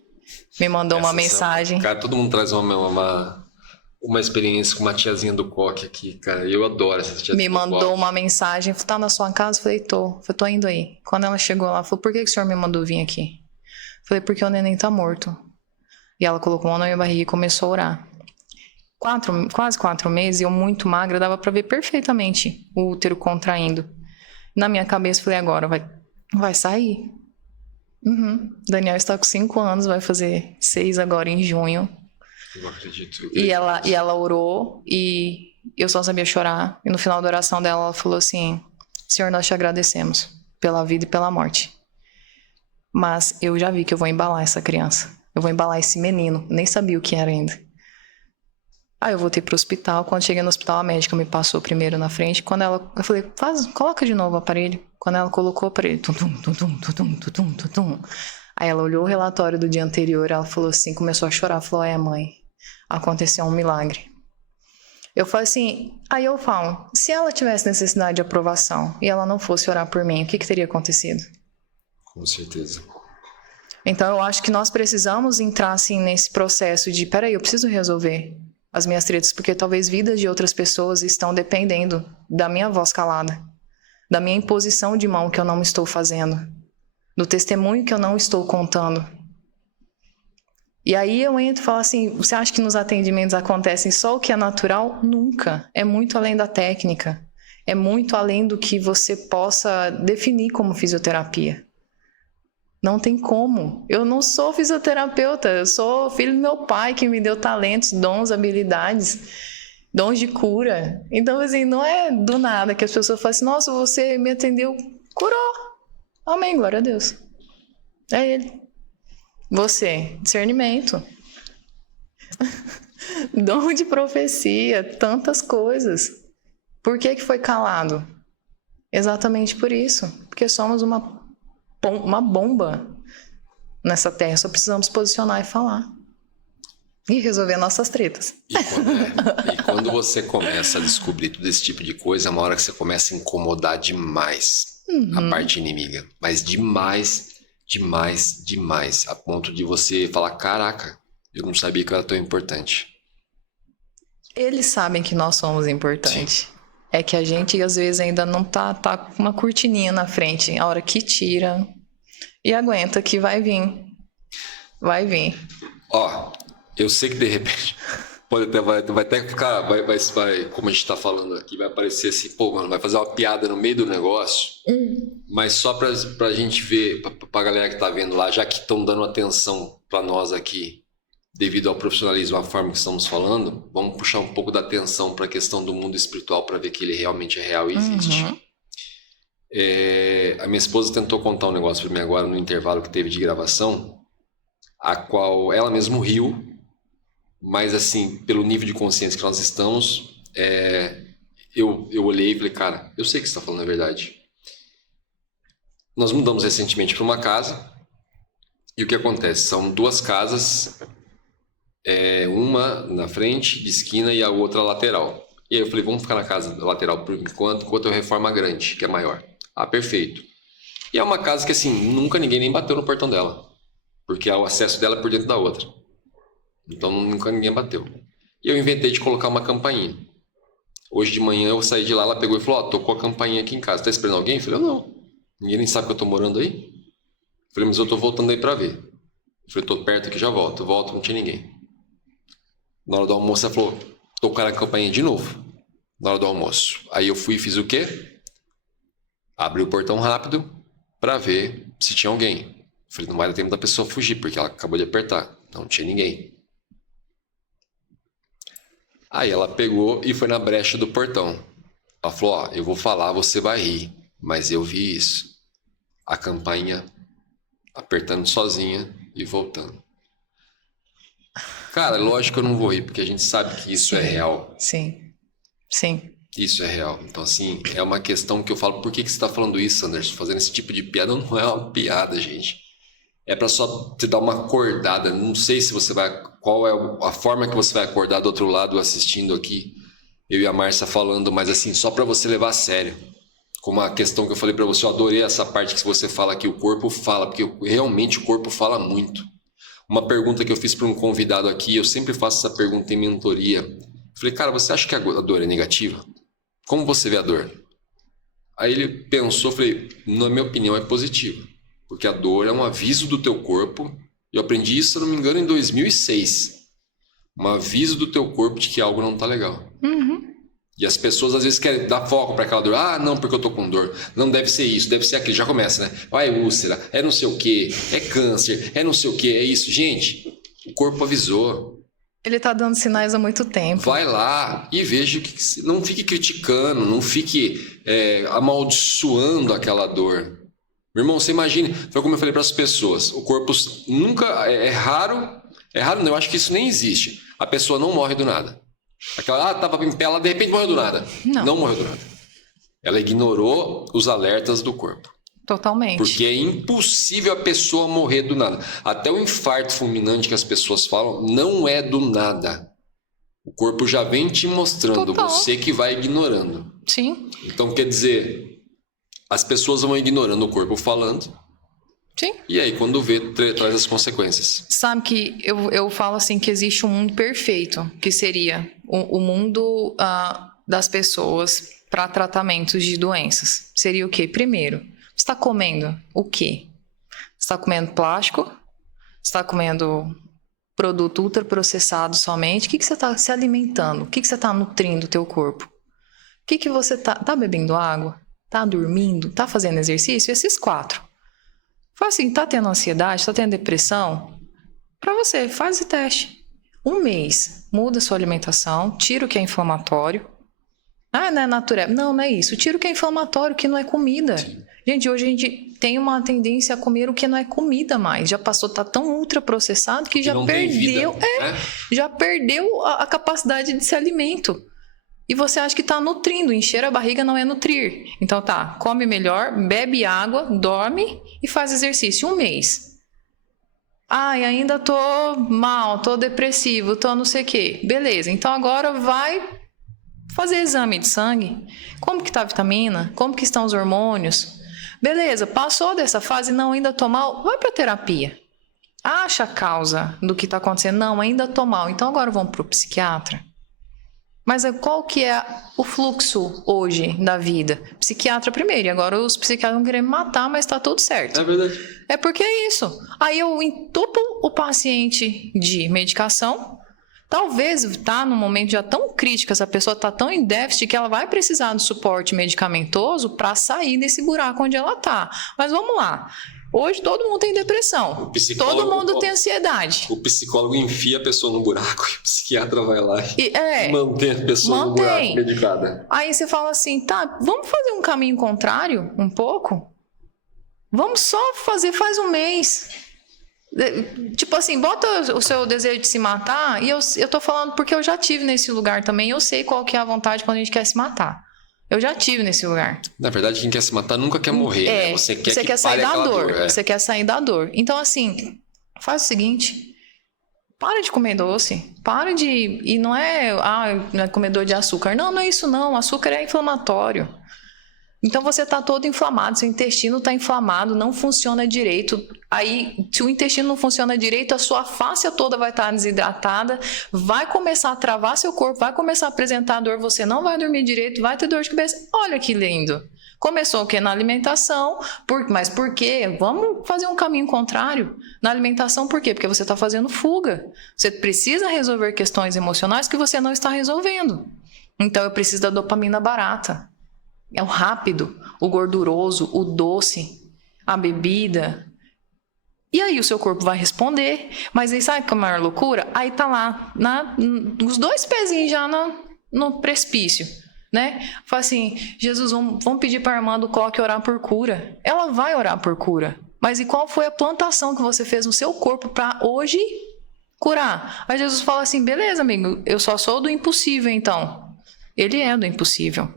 me mandou uma mensagem. Cara, todo mundo traz uma experiência com uma tiazinha do coque aqui, cara. Eu adoro essa tiazinha. Me mandou uma mensagem, tá na sua casa? Falei, tô indo aí. Quando ela chegou lá, falou, por que o senhor me mandou vir aqui? Falei, porque o neném tá morto. E ela colocou a mão na minha barriga e começou a orar. Quase 4 meses, eu muito magra, dava pra ver perfeitamente o útero contraindo. Na minha cabeça, falei, agora vai sair. Daniel está com 5 anos, vai fazer 6 agora em junho. Eu acredito. E ela orou e eu só sabia chorar. E no final da oração dela, ela falou assim, Senhor, nós te agradecemos pela vida e pela morte. Mas eu já vi que eu vou embalar essa criança. Eu vou embalar esse menino. Nem sabia o que era ainda. Aí eu voltei pro hospital. Quando cheguei no hospital, a médica me passou primeiro na frente. Eu falei, coloca de novo o aparelho. Quando ela colocou o aparelho, aí ela olhou o relatório do dia anterior, ela falou assim, começou a chorar, falou, mãe, aconteceu um milagre. Eu falei assim, aí eu falo, se ela tivesse necessidade de aprovação e ela não fosse orar por mim, o que teria acontecido? Com certeza. Então eu acho que nós precisamos entrar assim nesse processo de, peraí, eu preciso resolver as minhas tretas, porque talvez vidas de outras pessoas estão dependendo da minha voz calada, da minha imposição de mão que eu não estou fazendo, do testemunho que eu não estou contando. E aí eu entro e falo assim, você acha que nos atendimentos acontecem só o que é natural? Nunca. É muito além da técnica. É muito além do que você possa definir como fisioterapia. Não tem como. Eu não sou fisioterapeuta, eu sou filho do meu pai que me deu talentos, dons, habilidades, dons de cura. Então, assim, não é do nada que as pessoas falam assim, nossa, você me atendeu, curou. Amém, glória a Deus. É Ele. Você, discernimento. Dom de profecia, tantas coisas. Por que foi calado? Exatamente por isso. Porque somos uma bomba nessa terra. Só precisamos posicionar e falar. E resolver nossas tretas. E quando você começa a descobrir todo esse tipo de coisa, é uma hora que você começa a incomodar demais a parte inimiga. Mas demais, demais, demais. A ponto de você falar, caraca, eu não sabia que eu era tão importante. Eles sabem que nós somos importantes. Sim. É que a gente, às vezes, ainda não tá com uma cortininha na frente. A hora que tira e aguenta que vai vir. Vai vir. Ó, eu sei que de repente vai até ficar, vai, como a gente tá falando aqui, vai parecer assim, pô, mano, vai fazer uma piada no meio do negócio. Mas só pra gente ver, pra galera que tá vendo lá, já que estão dando atenção pra nós aqui, devido ao profissionalismo, a forma que estamos falando, vamos puxar um pouco da atenção para a questão do mundo espiritual para ver que ele realmente é real e existe. A minha esposa tentou contar um negócio para mim agora no intervalo que teve de gravação, a qual ela mesma riu, mas assim, pelo nível de consciência que nós estamos, eu olhei e falei, cara, eu sei que você está falando a verdade. Nós mudamos recentemente para uma casa e o que acontece? São 2 casas, uma na frente, de esquina, e a outra lateral. E aí eu falei, vamos ficar na casa lateral por enquanto eu reformo a grande, que é maior. Ah, perfeito. E é uma casa que, assim, nunca ninguém nem bateu no portão dela, porque o acesso dela é por dentro da outra. Então nunca ninguém bateu. E eu inventei de colocar uma campainha. Hoje de manhã eu saí de lá, ela pegou e falou, tocou a campainha aqui em casa, tá esperando alguém? Eu falei, não. Ninguém nem sabe que eu tô morando aí? Eu falei, mas eu tô voltando aí pra ver. Eu falei, tô perto aqui, já volto. Eu volto, não tinha ninguém. Na hora do almoço ela falou, tocar a campainha de novo. Na hora do almoço. Aí eu fui e fiz o quê? Abri o portão rápido pra ver se tinha alguém. Eu falei, não vai dar tempo da pessoa fugir, porque ela acabou de apertar. Não tinha ninguém. Aí ela pegou e foi na brecha do portão. Ela falou, eu vou falar, você vai rir, mas eu vi isso. A campainha apertando sozinha e voltando. Cara, lógico que eu não vou rir, porque a gente sabe que isso é real. Sim. Isso é real. Então, assim, é uma questão que eu falo, por que você está falando isso, Anderson? Fazendo esse tipo de piada não é uma piada, gente. É para só te dar uma acordada. Não sei se você vai... Qual é a forma que você vai acordar do outro lado assistindo aqui, eu e a Márcia falando, mas assim, só para você levar a sério. Como a questão que eu falei para você, eu adorei essa parte que você fala que o corpo fala, porque realmente o corpo fala muito. Uma pergunta que eu fiz para um convidado aqui, eu sempre faço essa pergunta em mentoria. Eu falei, cara, você acha que a dor é negativa? Como você vê a dor? Aí ele pensou, eu falei, na minha opinião é positiva, porque a dor é um aviso do teu corpo. Eu aprendi isso, se não me engano, em 2006. Um aviso do teu corpo de que algo não tá legal. E as pessoas às vezes querem dar foco para aquela dor. Ah, não, porque eu tô com dor. Não deve ser isso, deve ser aquilo. Já começa, né? É úlcera, é não sei o quê, é câncer, é não sei o quê, é isso. Gente, o corpo avisou. Ele tá dando sinais há muito tempo. Vai lá e veja que não fique criticando, não fique amaldiçoando aquela dor. Meu irmão, você imagine, foi como eu falei para as pessoas, o corpo nunca, é raro não, eu acho que isso nem existe. A pessoa não morre do nada. Aquela, tava em pé, ela de repente morreu do nada. Não morreu do nada. Ela ignorou os alertas do corpo. Totalmente. Porque é impossível a pessoa morrer do nada. Até o infarto fulminante que as pessoas falam não é do nada. O corpo já vem te mostrando, você que vai ignorando. Sim. Então, quer dizer, as pessoas vão ignorando o corpo falando. Sim. E aí, quando vê, traz as consequências. Sabe que eu falo assim que existe um mundo perfeito, que seria o mundo das pessoas para tratamentos de doenças. Seria o quê? Primeiro, você está comendo o quê? Você está comendo plástico? Você está comendo produto ultraprocessado somente? O que você está se alimentando? O que você está nutrindo o teu corpo? O que você está bebendo água? Está dormindo? Está fazendo exercício? Esses 4. Fala assim, tá tendo ansiedade, tá tendo depressão? Para você, faz esse teste. 1 mês, muda a sua alimentação, tira o que é inflamatório. Ah, não é natural. Não é isso. Tira o que é inflamatório, que não é comida. Sim. Gente, hoje a gente tem uma tendência a comer o que não é comida mais. Já passou, tá tão ultraprocessado que já perdeu, já perdeu a capacidade de ser alimento. E você acha que está nutrindo, encher a barriga não é nutrir. Então tá, come melhor, bebe água, dorme e faz exercício 1 mês. Ai, ainda tô mal, tô depressivo, tô não sei o quê. Beleza, então agora vai fazer exame de sangue. Como que tá a vitamina? Como que estão os hormônios? Beleza, passou dessa fase, não, ainda tô mal, vai pra terapia. Acha a causa do que tá acontecendo? Não, ainda tô mal, então agora vamos pro psiquiatra. Mas qual que é o fluxo hoje da vida? Psiquiatra primeiro, e agora os psiquiatras vão querer me matar, mas tá tudo certo. É verdade. É porque é isso. Aí eu entupo o paciente de medicação. Talvez tá num momento já tão crítico, essa pessoa tá tão em déficit que ela vai precisar de suporte medicamentoso para sair desse buraco onde ela tá. Mas vamos lá. Hoje todo mundo tem depressão, todo mundo tem ansiedade. O psicólogo enfia a pessoa no buraco e o psiquiatra vai lá e mantém a pessoa no buraco medicada. Aí você fala assim, tá, vamos fazer um caminho contrário um pouco? Vamos só faz 1 mês. Tipo assim, bota o seu desejo de se matar, e eu tô falando porque eu já tive nesse lugar também, eu sei qual que é a vontade quando a gente quer se matar. Eu já tive nesse lugar. Na verdade, quem quer se matar nunca quer morrer, né? Você quer sair da dor. Você quer sair da dor. Então, assim, faz o seguinte: para de comer doce. Para de... E não é, não é comedor de açúcar. Não é isso não. Açúcar é inflamatório. Então você está todo inflamado, seu intestino está inflamado, não funciona direito. Aí, se o intestino não funciona direito, a sua face toda vai estar desidratada, vai começar a travar seu corpo, vai começar a apresentar dor, você não vai dormir direito, vai ter dor de cabeça. Olha que lindo! Começou o quê? Na alimentação, mas por quê? Vamos fazer um caminho contrário. Na alimentação, por quê? Porque você está fazendo fuga. Você precisa resolver questões emocionais que você não está resolvendo. Então, eu preciso da dopamina barata. É o rápido, o gorduroso, o doce, a bebida. E aí o seu corpo vai responder. Mas aí sabe que é a maior loucura? Aí tá lá, os 2 pezinhos já no precipício, né? Fala assim, Jesus, vamos pedir para a irmã do coque orar por cura. Ela vai orar por cura. Mas e qual foi a plantação que você fez no seu corpo para hoje curar? Aí Jesus fala assim, beleza, amigo, eu só sou do impossível então. Ele é do impossível.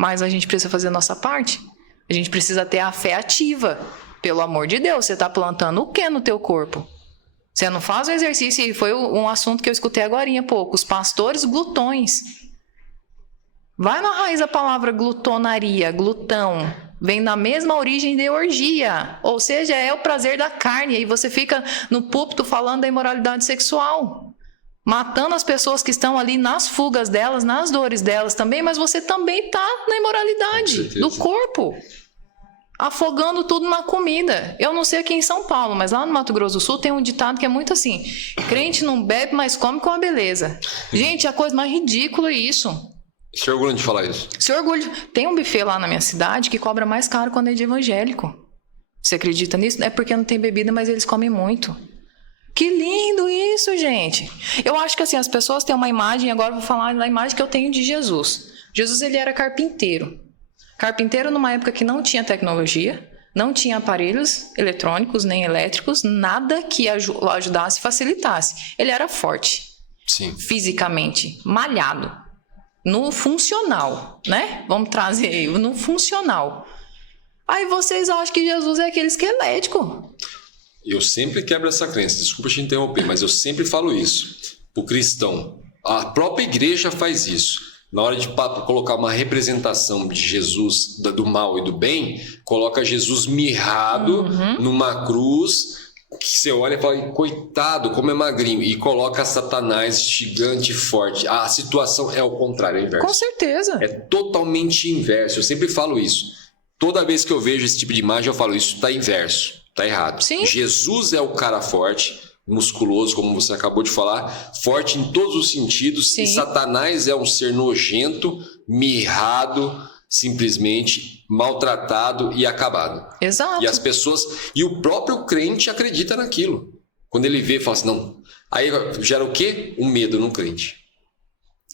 Mas a gente precisa fazer a nossa parte. A gente precisa ter a fé ativa. Pelo amor de Deus, você está plantando o que no teu corpo? Você não faz o exercício, e foi um assunto que eu escutei agorinha há pouco. Os pastores glutões. Vai na raiz da palavra glutonaria, glutão. Vem da mesma origem de orgia. Ou seja, é o prazer da carne. E aí você fica no púlpito falando da imoralidade sexual. Matando as pessoas que estão ali nas fugas delas, nas dores delas também, mas você também está na imoralidade do corpo, afogando tudo na comida. Eu não sei aqui em São Paulo, mas lá no Mato Grosso do Sul tem um ditado que é muito assim, crente não bebe, mas come com a beleza. Gente, a coisa mais ridícula é isso. Se orgulho de falar isso. Se orgulho. Tem um buffet lá na minha cidade que cobra mais caro quando é de evangélico. Você acredita nisso? É porque não tem bebida, mas eles comem muito. Que lindo isso, gente. Eu acho que assim, as pessoas têm uma imagem, agora eu vou falar da imagem que eu tenho de Jesus. Jesus, ele era carpinteiro. Carpinteiro numa época que não tinha tecnologia, não tinha aparelhos eletrônicos, nem elétricos, nada que ajudasse, facilitasse. Ele era forte. Sim. Fisicamente, malhado. No funcional, né? Vamos trazer no funcional. Aí vocês acham que Jesus é aquele esquelético. Eu sempre quebro essa crença, desculpa te interromper, mas eu sempre falo isso. O cristão, a própria igreja faz isso. Na hora de colocar uma representação de Jesus, do mal e do bem, coloca Jesus mirrado numa cruz, que você olha e fala, coitado, como é magrinho, e coloca Satanás gigante e forte. A situação é o contrário, é o inverso. Com certeza. É totalmente inverso, eu sempre falo isso. Toda vez que eu vejo esse tipo de imagem, eu falo, isso está inverso. Tá errado. Sim. Jesus é o cara forte, musculoso, como você acabou de falar, forte em todos os sentidos. Sim. E Satanás é um ser nojento, mirrado, simplesmente maltratado e acabado. Exato. E as pessoas, e o próprio crente acredita naquilo. Quando ele vê, fala assim, não. Aí gera o quê? Um medo no crente.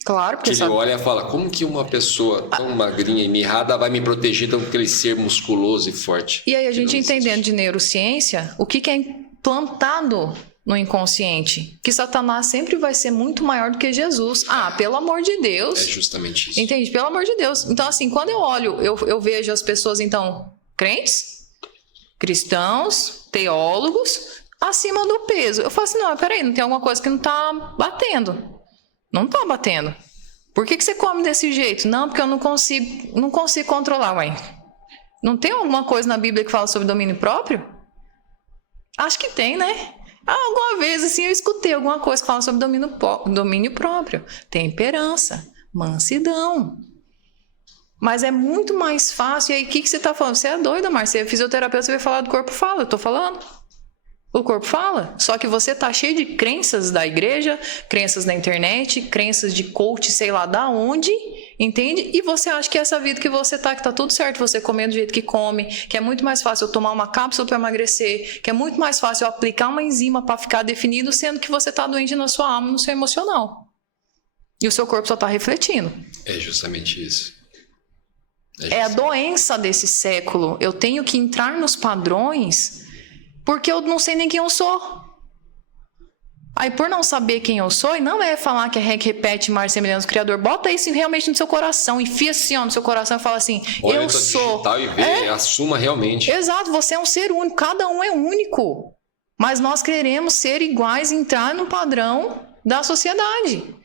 Claro, porque ele olha e fala, como que uma pessoa tão magrinha e mirrada vai me proteger de aquele ser musculoso e forte? E aí a gente entendendo de neurociência, o que é implantado no inconsciente? Que Satanás sempre vai ser muito maior do que Jesus. Pelo amor de Deus. É justamente isso. Entende? Pelo amor de Deus. Então assim, quando eu olho, eu vejo as pessoas então, crentes, cristãos, teólogos, acima do peso. Eu falo assim, não, peraí, não tem alguma coisa que não tá batendo. Não tá batendo. Por que você come desse jeito? Não, porque eu não consigo controlar, ué. Não tem alguma coisa na Bíblia que fala sobre domínio próprio? Acho que tem, né? Alguma vez, assim, eu escutei alguma coisa que fala sobre domínio próprio. Temperança, mansidão. Mas é muito mais fácil. E aí, o que você tá falando? Você é doida, Marcia. Você é fisioterapeuta, você vai falar do corpo fala. Eu tô falando. O corpo fala, só que você tá cheio de crenças da igreja, crenças da internet, crenças de coach, sei lá da onde, entende? E você acha que essa vida que você tá, que tá tudo certo, você comer do jeito que come, que é muito mais fácil eu tomar uma cápsula para emagrecer, que é muito mais fácil eu aplicar uma enzima para ficar definido, sendo que você tá doente na sua alma, no seu emocional. E o seu corpo só tá refletindo. É justamente isso. É a doença desse século. Eu tenho que entrar nos padrões Porque eu não sei nem quem eu sou. Aí, por não saber quem eu sou, e não é falar que é que repete mais semelhança do Criador, bota isso realmente no seu coração, enfia assim, ó, no seu coração e fala assim, olha, eu sou. Digital e vê, assuma realmente. Exato, você é um ser único, cada um é único. Mas nós queremos ser iguais, entrar no padrão da sociedade.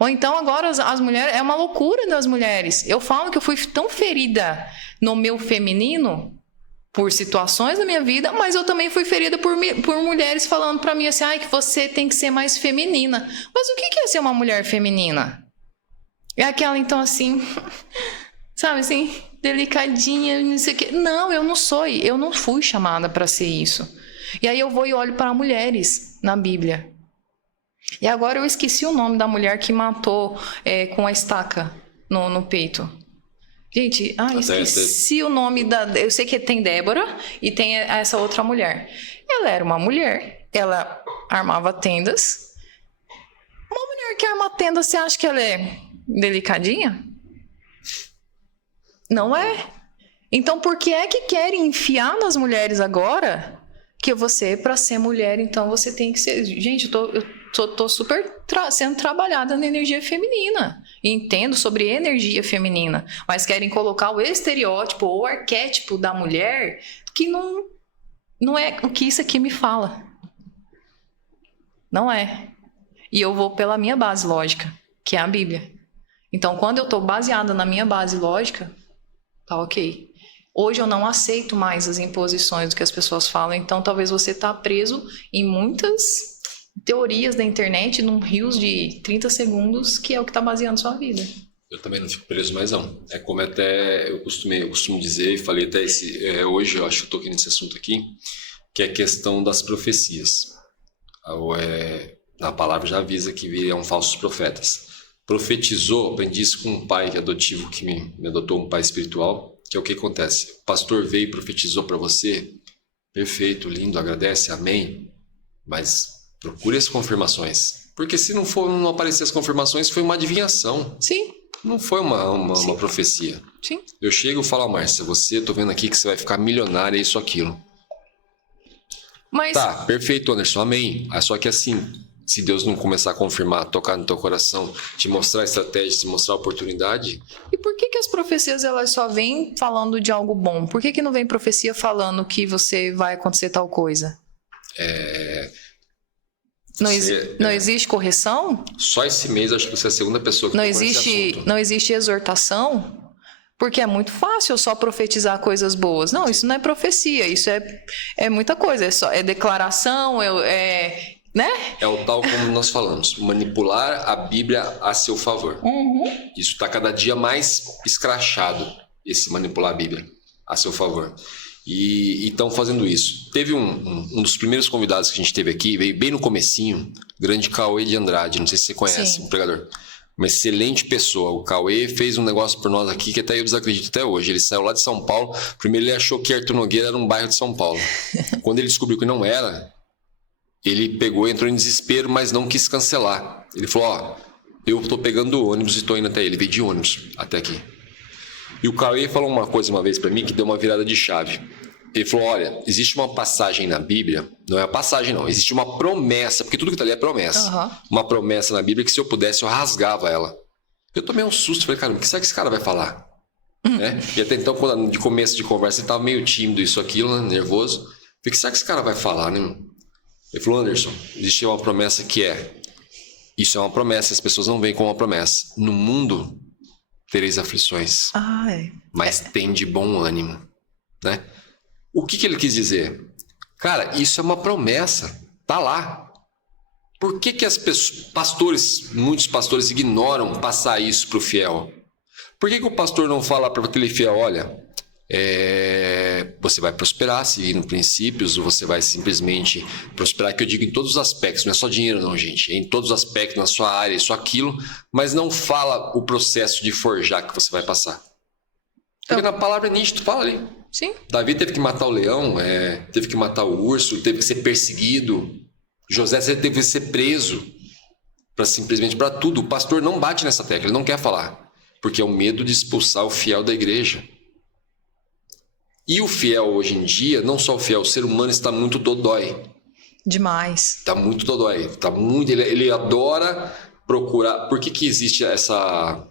Ou então agora as mulheres, é uma loucura das mulheres. Eu falo que eu fui tão ferida no meu feminino por situações da minha vida, mas eu também fui ferida por mulheres falando pra mim assim, que você tem que ser mais feminina. Mas o que é ser uma mulher feminina? É aquela então assim, sabe assim, delicadinha, não sei o quê. Não, eu não fui chamada para ser isso. E aí eu vou e olho para mulheres na Bíblia. E agora eu esqueci o nome da mulher que matou com a estaca no peito. Gente, esqueci o nome da... Eu sei que tem Débora e tem essa outra mulher. Ela era uma mulher, ela armava tendas. Uma mulher que arma tenda, você acha que ela é delicadinha? Não é. Então, por que é que querem enfiar nas mulheres agora que você, para ser mulher, então você tem que ser... Gente, eu tô super sendo trabalhada na energia feminina. Entendo sobre energia feminina, mas querem colocar o estereótipo ou o arquétipo da mulher que não é o que isso aqui me fala. Não é. E eu vou pela minha base lógica, que é a Bíblia. Então, quando eu estou baseada na minha base lógica, tá ok. Hoje eu não aceito mais as imposições do que as pessoas falam, então talvez você está preso em muitas teorias da internet num rios de 30 segundos, que é o que está baseando sua vida. Eu também não fico preso mais não. É como até eu costumo dizer, e falei até hoje, eu acho que eu toquei nesse assunto aqui, que é a questão das profecias. Na palavra já avisa que viriam falsos profetas. Profetizou, aprendi isso com um pai adotivo que me adotou, um pai espiritual, que é o que acontece. O pastor veio e profetizou para você, perfeito, lindo, agradece, amém, mas procure as confirmações. Porque se não aparecer as confirmações, foi uma adivinhação. Sim. Não foi uma profecia. Sim. Eu chego e falo, Márcia, tô vendo aqui que você vai ficar milionária, isso, aquilo. Mas... Tá, perfeito, Anderson, amém. Só que assim, se Deus não começar a confirmar, tocar no teu coração, te mostrar a estratégia, te mostrar a oportunidade... E por que as profecias elas só vêm falando de algo bom? Por que não vem profecia falando que você vai acontecer tal coisa? Não existe correção? Só esse mês acho que você é a segunda pessoa que não existe exortação? Porque é muito fácil só profetizar coisas boas. Não, isso não é profecia, isso é muita coisa, é declaração, né? É o tal como nós falamos, manipular a Bíblia a seu favor. Uhum. Isso está cada dia mais escrachado, esse manipular a Bíblia a seu favor. E estão fazendo isso. Teve um dos primeiros convidados que a gente teve aqui, veio bem no comecinho, grande Cauê de Andrade, não sei se você conhece, um pregador. Uma excelente pessoa. O Cauê fez um negócio por nós aqui que até eu desacredito até hoje. Ele saiu lá de São Paulo, primeiro ele achou que Arthur Nogueira era um bairro de São Paulo. Quando ele descobriu que não era, ele entrou em desespero, mas não quis cancelar. Ele falou, eu tô pegando o ônibus e tô indo até ele. Veio de ônibus até aqui. E o Cauê falou uma coisa uma vez para mim que deu uma virada de chave. Ele falou, olha, existe uma passagem na Bíblia, não é a passagem não, existe uma promessa, porque tudo que tá ali é promessa. Uhum. Uma promessa na Bíblia que se eu pudesse eu rasgava ela. Eu tomei um susto, falei, cara, o que será que esse cara vai falar? Né? E até então, quando de começo de conversa, ele tava meio tímido, isso, aquilo, né? Nervoso. Falei, o que será que esse cara vai falar, né? Ele falou, Anderson, existe uma promessa que isso é uma promessa, as pessoas não veem como uma promessa. No mundo tereis aflições, mas tem de bom ânimo, né? O que ele quis dizer? Cara, isso é uma promessa, tá lá. Por que as pessoas, muitos pastores ignoram passar isso pro fiel? Por que o pastor não fala para aquele fiel, olha, você vai prosperar seguindo princípios, ou você vai simplesmente prosperar, que eu digo em todos os aspectos, não é só dinheiro não, gente, é em todos os aspectos, na sua área, isso, aquilo, mas não fala o processo de forjar que você vai passar. Porque na palavra nítido, fala ali. Sim. Davi teve que matar o leão, teve que matar o urso, teve que ser perseguido. José teve que ser preso para tudo. O pastor não bate nessa tecla, ele não quer falar, porque é o medo de expulsar o fiel da igreja. E o fiel hoje em dia, não só o fiel, o ser humano está muito dodói. Demais. Está muito dodói. Ele adora procurar... Por que existe essa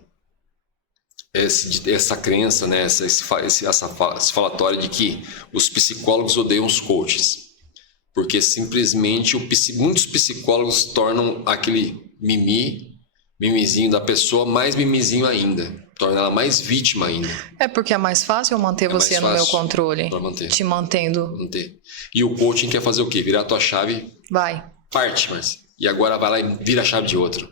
crença, né? esse falatório de que os psicólogos odeiam os coaches? Porque simplesmente muitos psicólogos tornam aquele mimizinho da pessoa mais mimizinho ainda. Torna ela mais vítima ainda. É porque é mais fácil eu manter você no meu controle. Te mantendo. Manter. E o coaching quer fazer o quê? Virar a tua chave. Vai. Parte, Marcia. E agora vai lá e vira a chave de outro.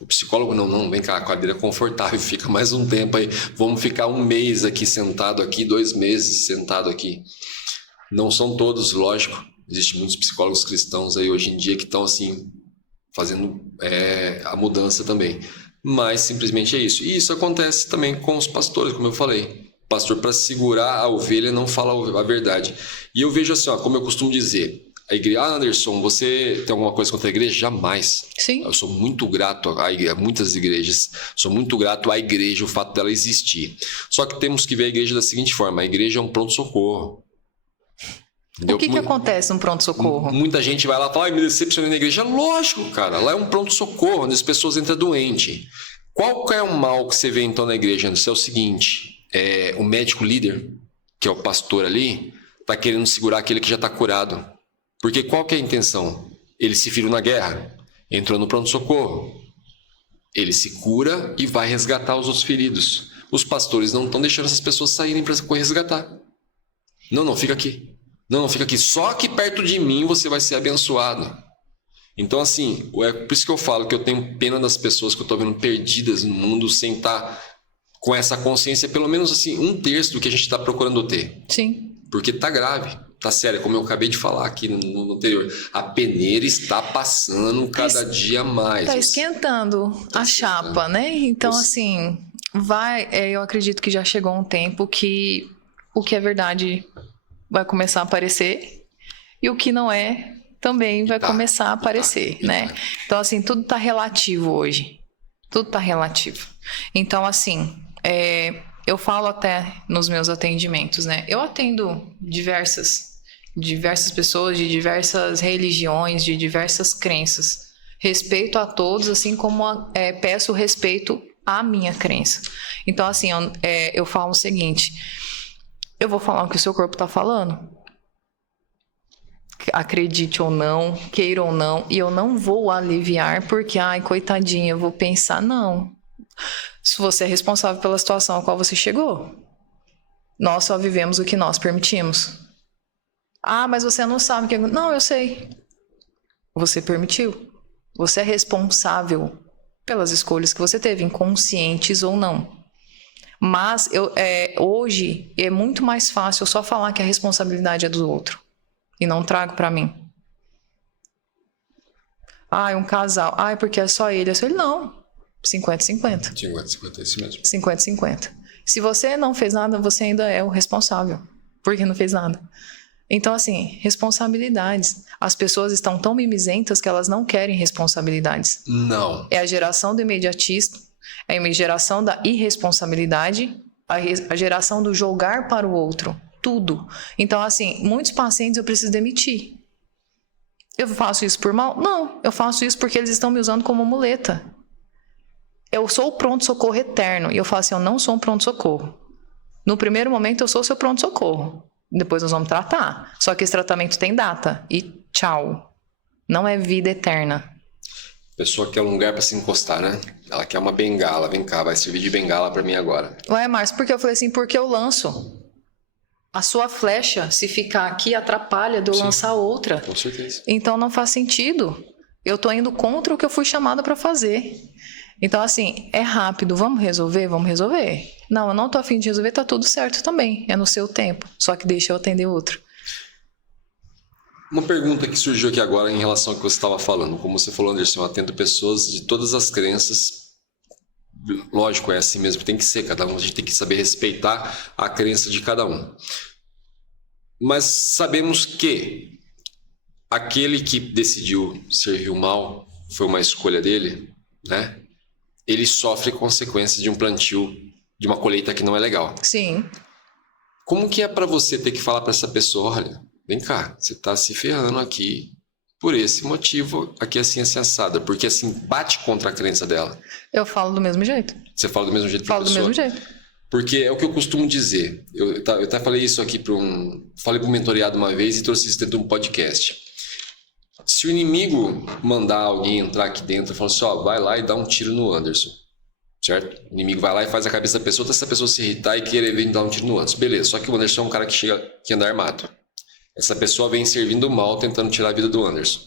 O psicólogo, não, vem cá, a cadeira é confortável, fica mais um tempo aí. Vamos ficar 1 mês aqui sentado aqui, 2 meses sentado aqui. Não são todos, lógico. Existem muitos psicólogos cristãos aí hoje em dia que estão assim, fazendo a mudança também. Mas simplesmente é isso. E isso acontece também com os pastores, como eu falei. O pastor, para segurar a ovelha, não fala a verdade. E eu vejo assim, como eu costumo dizer, a igreja... Anderson, você tem alguma coisa contra a igreja? Jamais. Sim. Eu sou muito grato a muitas igrejas. Sou muito grato à igreja, o fato dela existir. Só que temos que ver a igreja da seguinte forma. A igreja é um pronto-socorro. Entendeu? O que acontece no pronto-socorro? Muita gente vai lá e fala, me decepcionei na igreja. Lógico, cara. Lá é um pronto-socorro, onde as pessoas entram doentes. Qual é o mal que você vê então na igreja, Anderson? É o seguinte, o médico líder, que é o pastor ali, está querendo segurar aquele que já está curado. Porque qual que é a intenção? Ele se feriu na guerra, entrou no pronto-socorro. Ele se cura e vai resgatar os outros feridos. Os pastores não estão deixando essas pessoas saírem para resgatar. Não, fica aqui. Não, fica aqui. Só aqui perto de mim você vai ser abençoado. Então, assim, é por isso que eu falo que eu tenho pena das pessoas que eu estou vendo perdidas no mundo sem estar com essa consciência, pelo menos assim, 1/3 do que a gente está procurando ter. Sim. Porque tá grave, tá sério, como eu acabei de falar aqui no anterior. A peneira está passando cada dia mais. Está esquentando a chapa, né? Então, assim, eu acredito que já chegou um tempo que o que é verdade vai começar a aparecer e o que não é também vai começar a aparecer, né? Então, assim, tudo tá relativo hoje. Tudo tá relativo. Então, assim, eu falo até nos meus atendimentos, né? Eu atendo diversas pessoas de diversas religiões, de diversas crenças. Respeito a todos, assim como peço respeito à minha crença. Então, assim, eu falo o seguinte... Eu vou falar o que o seu corpo está falando. Acredite ou não, queira ou não. E eu não vou aliviar porque, coitadinha, eu vou pensar, não. Se você é responsável pela situação a qual você chegou. Nós só vivemos o que nós permitimos. Mas você não sabe o que... Não, eu sei. Você permitiu. Você é responsável pelas escolhas que você teve, inconscientes ou não. Mas hoje é muito mais fácil eu só falar que a responsabilidade é do outro e não trago para mim. Um casal. Porque é só ele. Não. 50-50. 50-50, é isso mesmo. 50-50. Se você não fez nada, você ainda é o responsável. Porque não fez nada. Então, assim, responsabilidades. As pessoas estão tão mimizentas que elas não querem responsabilidades. Não. É a geração do imediatismo. É a geração da irresponsabilidade, a geração do jogar para o outro, tudo. Então, assim, muitos pacientes eu preciso demitir. Eu faço isso por mal? Não, eu faço isso porque eles estão me usando como muleta. Eu sou o pronto-socorro eterno, e eu falo assim, eu não sou um pronto-socorro. No primeiro momento eu sou o seu pronto-socorro, depois nós vamos tratar. Só que esse tratamento tem data, e tchau. Não é vida eterna. A pessoa quer um lugar para se encostar, né? Ela quer uma bengala. Vem cá, vai servir de bengala para mim agora. Márcio, porque eu falei assim, porque eu lanço. A sua flecha, se ficar aqui, atrapalha de eu lançar outra. Com certeza. Então não faz sentido. Eu tô indo contra o que eu fui chamada para fazer. Então, assim, é rápido. Vamos resolver? Vamos resolver. Não, eu não tô a fim de resolver, tá tudo certo também. É no seu tempo. Só que deixa eu atender outro. Uma pergunta que surgiu aqui agora em relação ao que você estava falando. Como você falou, Anderson, eu atendo pessoas de todas as crenças. Lógico, é assim mesmo, tem que ser. Cada um, a gente tem que saber respeitar a crença de cada um. Mas sabemos que aquele que decidiu servir o mal, foi uma escolha dele, né? Ele sofre consequências de um plantio, de uma colheita que não é legal. Sim. Como que é para você ter que falar para essa pessoa, olha, vem cá, você tá se ferrando aqui por esse motivo, aqui assim assada, porque assim bate contra a crença dela. Eu falo do mesmo jeito. Você fala do mesmo jeito pra pessoa? Falo do mesmo jeito. Porque é o que eu costumo dizer. Eu até falei isso aqui falei para um mentoriado uma vez e trouxe isso dentro de um podcast. Se o inimigo mandar alguém entrar aqui dentro e falar assim, ó, vai lá e dá um tiro no Anderson. Certo? O inimigo vai lá e faz a cabeça da pessoa, até essa pessoa se irritar e querer vir dar um tiro no Anderson. Beleza, só que o Anderson é um cara que anda armado. Essa pessoa vem servindo mal, tentando tirar a vida do Anderson.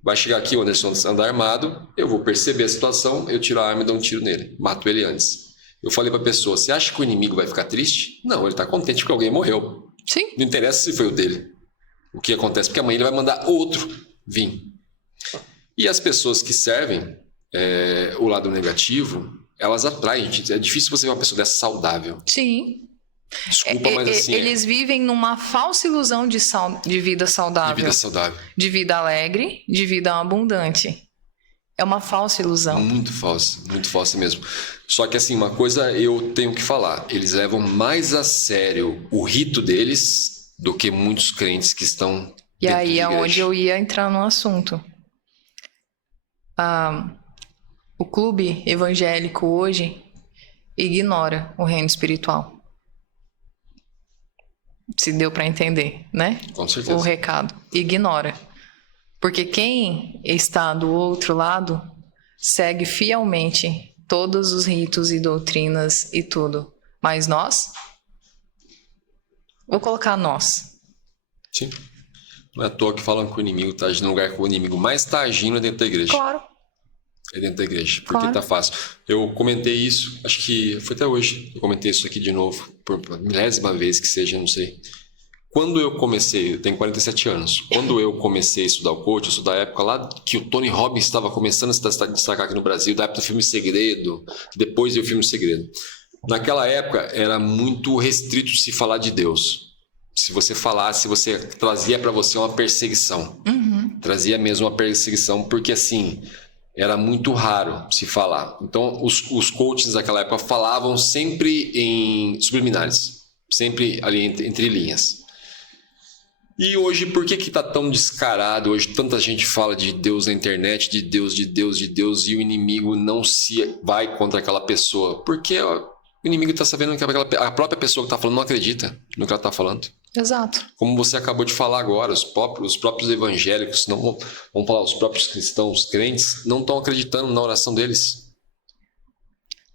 Vai chegar aqui, o Anderson anda armado, eu vou perceber a situação, eu tiro a arma e dou um tiro nele. Mato ele antes. Eu falei pra pessoa, você acha que o inimigo vai ficar triste? Não, ele tá contente porque alguém morreu. Sim. Não interessa se foi o dele. O que acontece? Porque amanhã ele vai mandar outro vir. E as pessoas que servem o lado negativo, elas atraem, gente. É difícil você ver uma pessoa dessa saudável. Sim. Desculpa, mas assim... Eles vivem numa falsa ilusão de vida saudável. De vida saudável. De vida alegre, de vida abundante. É uma falsa ilusão. Muito falsa mesmo. Só que assim, uma coisa eu tenho que falar. Eles levam mais a sério o rito deles do que muitos crentes que estão e aí é onde eu ia entrar no assunto. O clube evangélico hoje ignora o reino espiritual. Se deu para entender, né? Com certeza. O recado. Ignora. Porque quem está do outro lado segue fielmente todos os ritos e doutrinas e tudo. Mas nós? Vou colocar nós. Sim. Não é à toa que falam que o inimigo está agindo no lugar que o inimigo mais está agindo é dentro da igreja. Claro. É dentro da igreja, porque tá fácil. Eu comentei isso, acho que foi até hoje. Eu comentei isso aqui de novo, por milésima vez que seja, não sei. Quando eu comecei, eu tenho 47 anos. Quando eu comecei a estudar o coach, eu sou da época lá que o Tony Robbins estava começando a se destacar aqui no Brasil, da época do filme Segredo, depois do filme Segredo. Naquela época era muito restrito se falar de Deus. Se você falasse, você trazia para você uma perseguição. Uhum. Trazia mesmo uma perseguição, porque assim... Era muito raro se falar. Então, os coaches daquela época falavam sempre em subliminares. Sempre ali entre linhas. E hoje, por que tá tão descarado? Hoje tanta gente fala de Deus na internet, de Deus, e o inimigo não se vai contra aquela pessoa. Porque o inimigo tá sabendo que a própria pessoa que tá falando não acredita no que ela tá falando. Exato. Como você acabou de falar agora, os próprios evangélicos, não, vamos falar, os próprios cristãos, crentes, não estão acreditando na oração deles.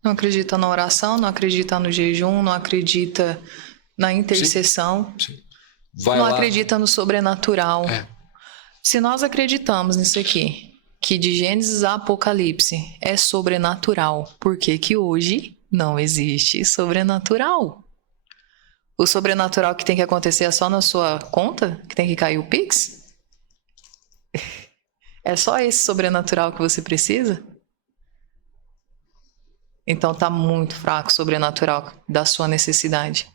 Não acredita na oração, não acredita no jejum, não acredita na intercessão. Sim. Não acredita no sobrenatural. Se nós acreditamos nisso aqui, que de Gênesis a Apocalipse é sobrenatural, por que que hoje não existe sobrenatural? O sobrenatural que tem que acontecer é só na sua conta? Que tem que cair o Pix? É só esse sobrenatural que você precisa? Então tá muito fraco o sobrenatural da sua necessidade.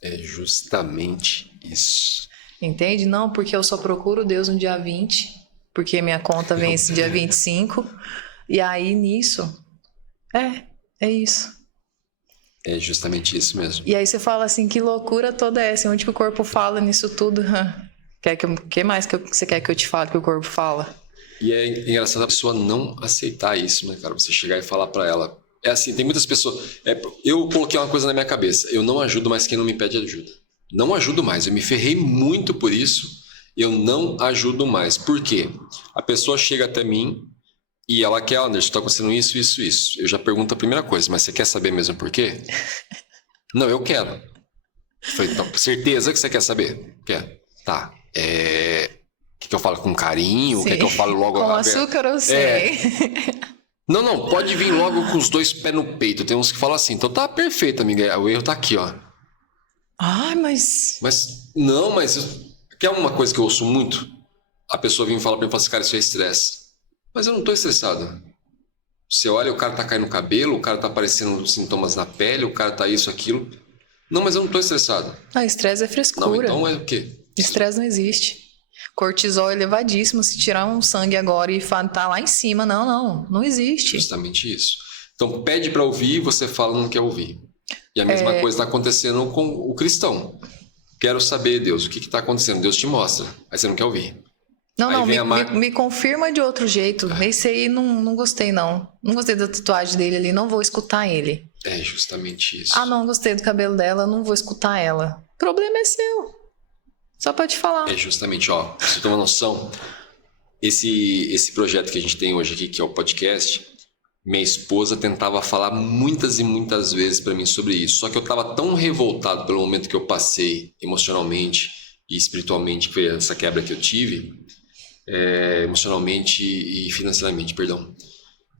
É justamente isso. Entende? Não, porque eu só procuro Deus no dia 20, porque minha conta vence dia 25, e aí nisso, é isso. É justamente isso mesmo. E aí você fala assim, que loucura toda é essa? Onde que o corpo fala nisso tudo? Que mais que você quer que eu te fale que o corpo fala? E é engraçado a pessoa não aceitar isso, né, cara? Você chegar e falar pra ela. É assim, tem muitas pessoas... eu coloquei uma coisa na minha cabeça. Eu não ajudo mais quem não me pede ajuda. Não ajudo mais. Eu me ferrei muito por isso. Eu não ajudo mais. Por quê? A pessoa chega até mim e ela quer, Anderson, tá acontecendo isso. Eu já pergunto a primeira coisa, mas você quer saber mesmo por quê? Não, eu quero. Eu falei, então, certeza que você quer saber? Quero. Tá. Que eu falo com carinho? Quer que eu falo logo? Com açúcar eu sei. Não, pode vir logo com os dois pés no peito. Tem uns que falam assim, então tá perfeito, amiga. O erro tá aqui, ó. Ai, mas... Quer uma coisa que eu ouço muito? A pessoa vem e fala pra mim, assim, cara, isso é estresse. Mas eu não tô estressado. Você olha, o cara tá caindo no cabelo, o cara tá aparecendo sintomas na pele, o cara tá isso, aquilo. Não, mas eu não tô estressado. Estresse é frescura. Não, então é o quê? Estresse não existe. Cortisol elevadíssimo. Se tirar um sangue agora e tá lá em cima, não existe. Justamente isso. Então pede pra ouvir e você fala não quer ouvir. E a mesma coisa está acontecendo com o cristão. Quero saber, Deus, o que está acontecendo? Deus te mostra. Aí você não quer ouvir. Não, me confirma de outro jeito. Esse aí não gostei, não. Não gostei da tatuagem dele ali, não vou escutar ele. É justamente isso. Não gostei do cabelo dela, não vou escutar ela. O problema é seu. Só pra te falar. É justamente, ó, pra você ter uma noção, esse projeto que a gente tem hoje aqui, que é o podcast, minha esposa tentava falar muitas e muitas vezes pra mim sobre isso. Só que eu tava tão revoltado pelo momento que eu passei emocionalmente e espiritualmente, que foi essa quebra que eu tive, emocionalmente e financeiramente, perdão,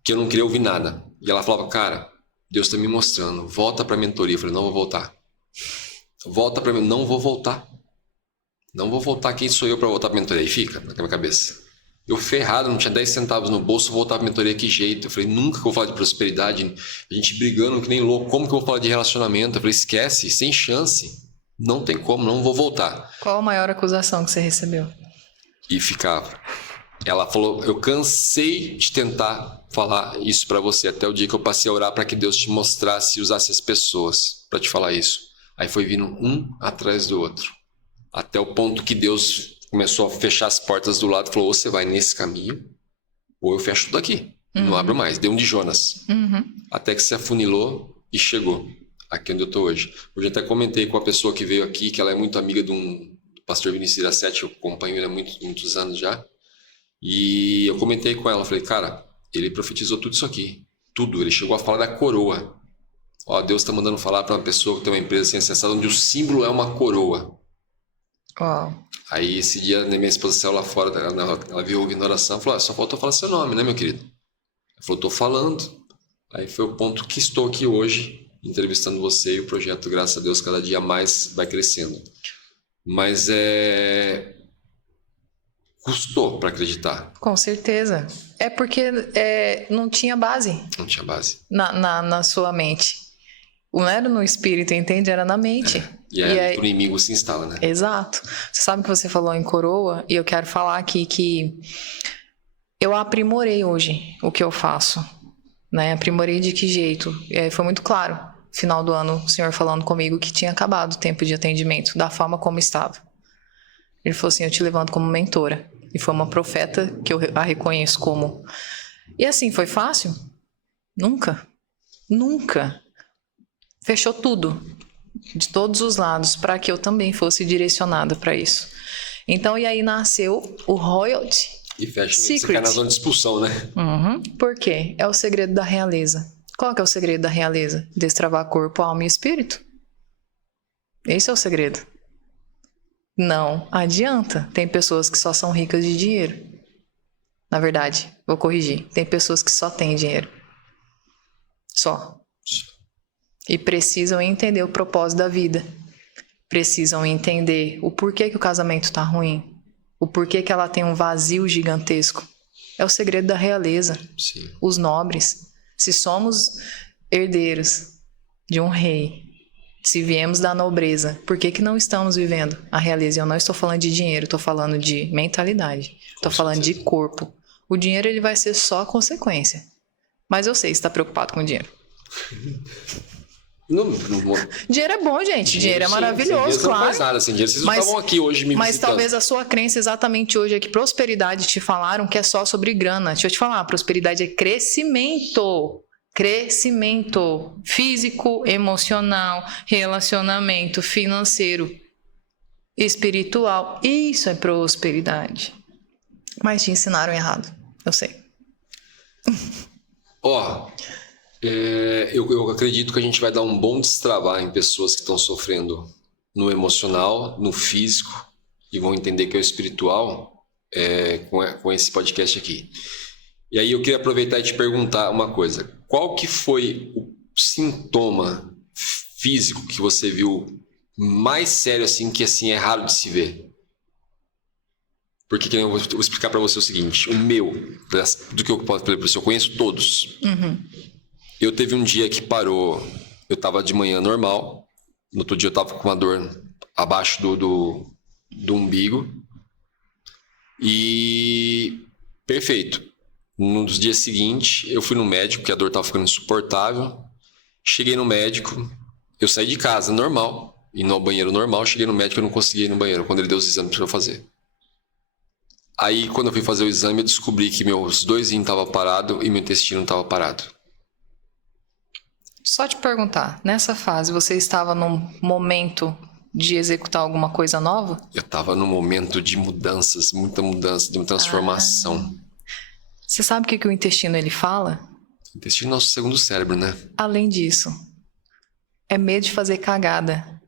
que eu não queria ouvir nada. E ela falava, cara, Deus tá me mostrando, volta pra mentoria. Eu falei, não vou voltar. Volta pra mim, não vou voltar. Não vou voltar, quem sou eu pra voltar pra mentoria? Aí fica na minha cabeça. Eu ferrado, não tinha 10 centavos no bolso, voltar pra mentoria, que jeito? Eu falei, nunca que eu vou falar de prosperidade, a gente brigando que nem louco, como que eu vou falar de relacionamento? Eu falei, esquece, sem chance, não tem como, não vou voltar. Qual a maior acusação que você recebeu? E ficava. Ela falou, eu cansei de tentar falar isso pra você, até o dia que eu passei a orar pra que Deus te mostrasse e usasse as pessoas pra te falar isso. Aí foi vindo um atrás do outro, até o ponto que Deus começou a fechar as portas do lado e falou, ou você vai nesse caminho, ou eu fecho tudo aqui. Não abro mais. Deu um de Jonas. Até que se afunilou e chegou aqui onde eu tô hoje. Hoje eu até comentei com a pessoa que veio aqui, que ela é muito amiga do pastor Vinícius Iracete, eu acompanho ele há muitos anos já. E eu comentei com ela, falei, cara, ele profetizou tudo isso aqui. Tudo. Ele chegou a falar da coroa. Ó, Deus tá mandando falar para uma pessoa que tem uma empresa assim acessada, onde o símbolo é uma coroa. Aí esse dia minha esposa saiu lá fora, ela viu ouvindo oração, falou, só faltou falar seu nome, né, meu querido? Ela falou, tô falando. Aí foi o ponto que estou aqui hoje, entrevistando você, e o projeto, graças a Deus, cada dia mais vai crescendo. Mas custou para acreditar. Com certeza. É porque não tinha base. Não tinha base. Na sua mente. Não era no espírito, entende? Era na mente. E aí o inimigo se instala, né? Exato. Você sabe que você falou em coroa, e eu quero falar aqui que eu aprimorei hoje o que eu faço. Né? Aprimorei de que jeito? Foi muito claro, final do ano, o senhor falando comigo que tinha acabado o tempo de atendimento, da forma como estava. Ele falou assim, eu te levanto como mentora. E foi uma profeta que eu a reconheço como. E assim, foi fácil? Nunca. Nunca. Fechou tudo, de todos os lados, para que eu também fosse direcionada para isso. Então, e aí nasceu o Royalty E fecha, Secret. você cai na zona de expulsão, né? Por quê? É o segredo da realeza. Qual que é o segredo da realeza? Destravar corpo, alma e espírito. Esse é o segredo. Não adianta. Tem pessoas que só são ricas de dinheiro. Na verdade, vou corrigir. Tem pessoas que só têm dinheiro. Só. E precisam entender o propósito da vida. Precisam entender o porquê que o casamento tá ruim. O porquê que ela tem um vazio gigantesco. É o segredo da realeza. Sim. Os nobres. Se somos herdeiros de um rei, se viemos da nobreza, por que não estamos vivendo a realeza? Eu não estou falando de dinheiro, estou falando de mentalidade. Estou falando de corpo. O dinheiro ele vai ser só a consequência. Mas eu sei que você está preocupado com o dinheiro. Dinheiro é bom, gente. Dinheiro é maravilhoso, claro. Não faz nada sem dinheiro. Vocês não estavam aqui hoje me Mas visitando. talvez a sua crença exatamente hoje é que prosperidade te falaram que é só sobre grana. Deixa eu te falar, prosperidade é crescimento. Crescimento físico, emocional, relacionamento financeiro, espiritual. Isso é prosperidade. Mas te ensinaram errado. Eu sei. Eu acredito que a gente vai dar um bom destravar em pessoas que estão sofrendo no emocional, no físico, e vão entender que é o espiritual com esse podcast aqui. E aí eu queria aproveitar e te perguntar uma coisa. Qual que foi o sintoma físico que você viu mais sério, assim, que assim, é raro de se ver? Porque eu vou explicar para você o seguinte. O meu, do que eu posso falar para você, eu conheço todos. Eu teve um dia que parou, eu tava de manhã normal, no outro dia eu tava com uma dor abaixo do umbigo e perfeito. No dia seguinte, eu fui no médico, porque a dor tava ficando insuportável. Cheguei no médico, Eu saí de casa normal, indo ao banheiro normal, cheguei no médico e não conseguia ir no banheiro, quando ele deu os exames pra eu fazer. Aí, quando eu fui fazer o exame, eu descobri que meus 2 rins estavam parados e meu intestino estava parado. Só te perguntar, nessa fase você estava num momento de executar alguma coisa nova? Eu estava num momento de mudanças, muita mudança, de uma transformação. Você sabe o que o intestino ele fala? O intestino é o nosso segundo cérebro, né? Além disso, é medo de fazer cagada.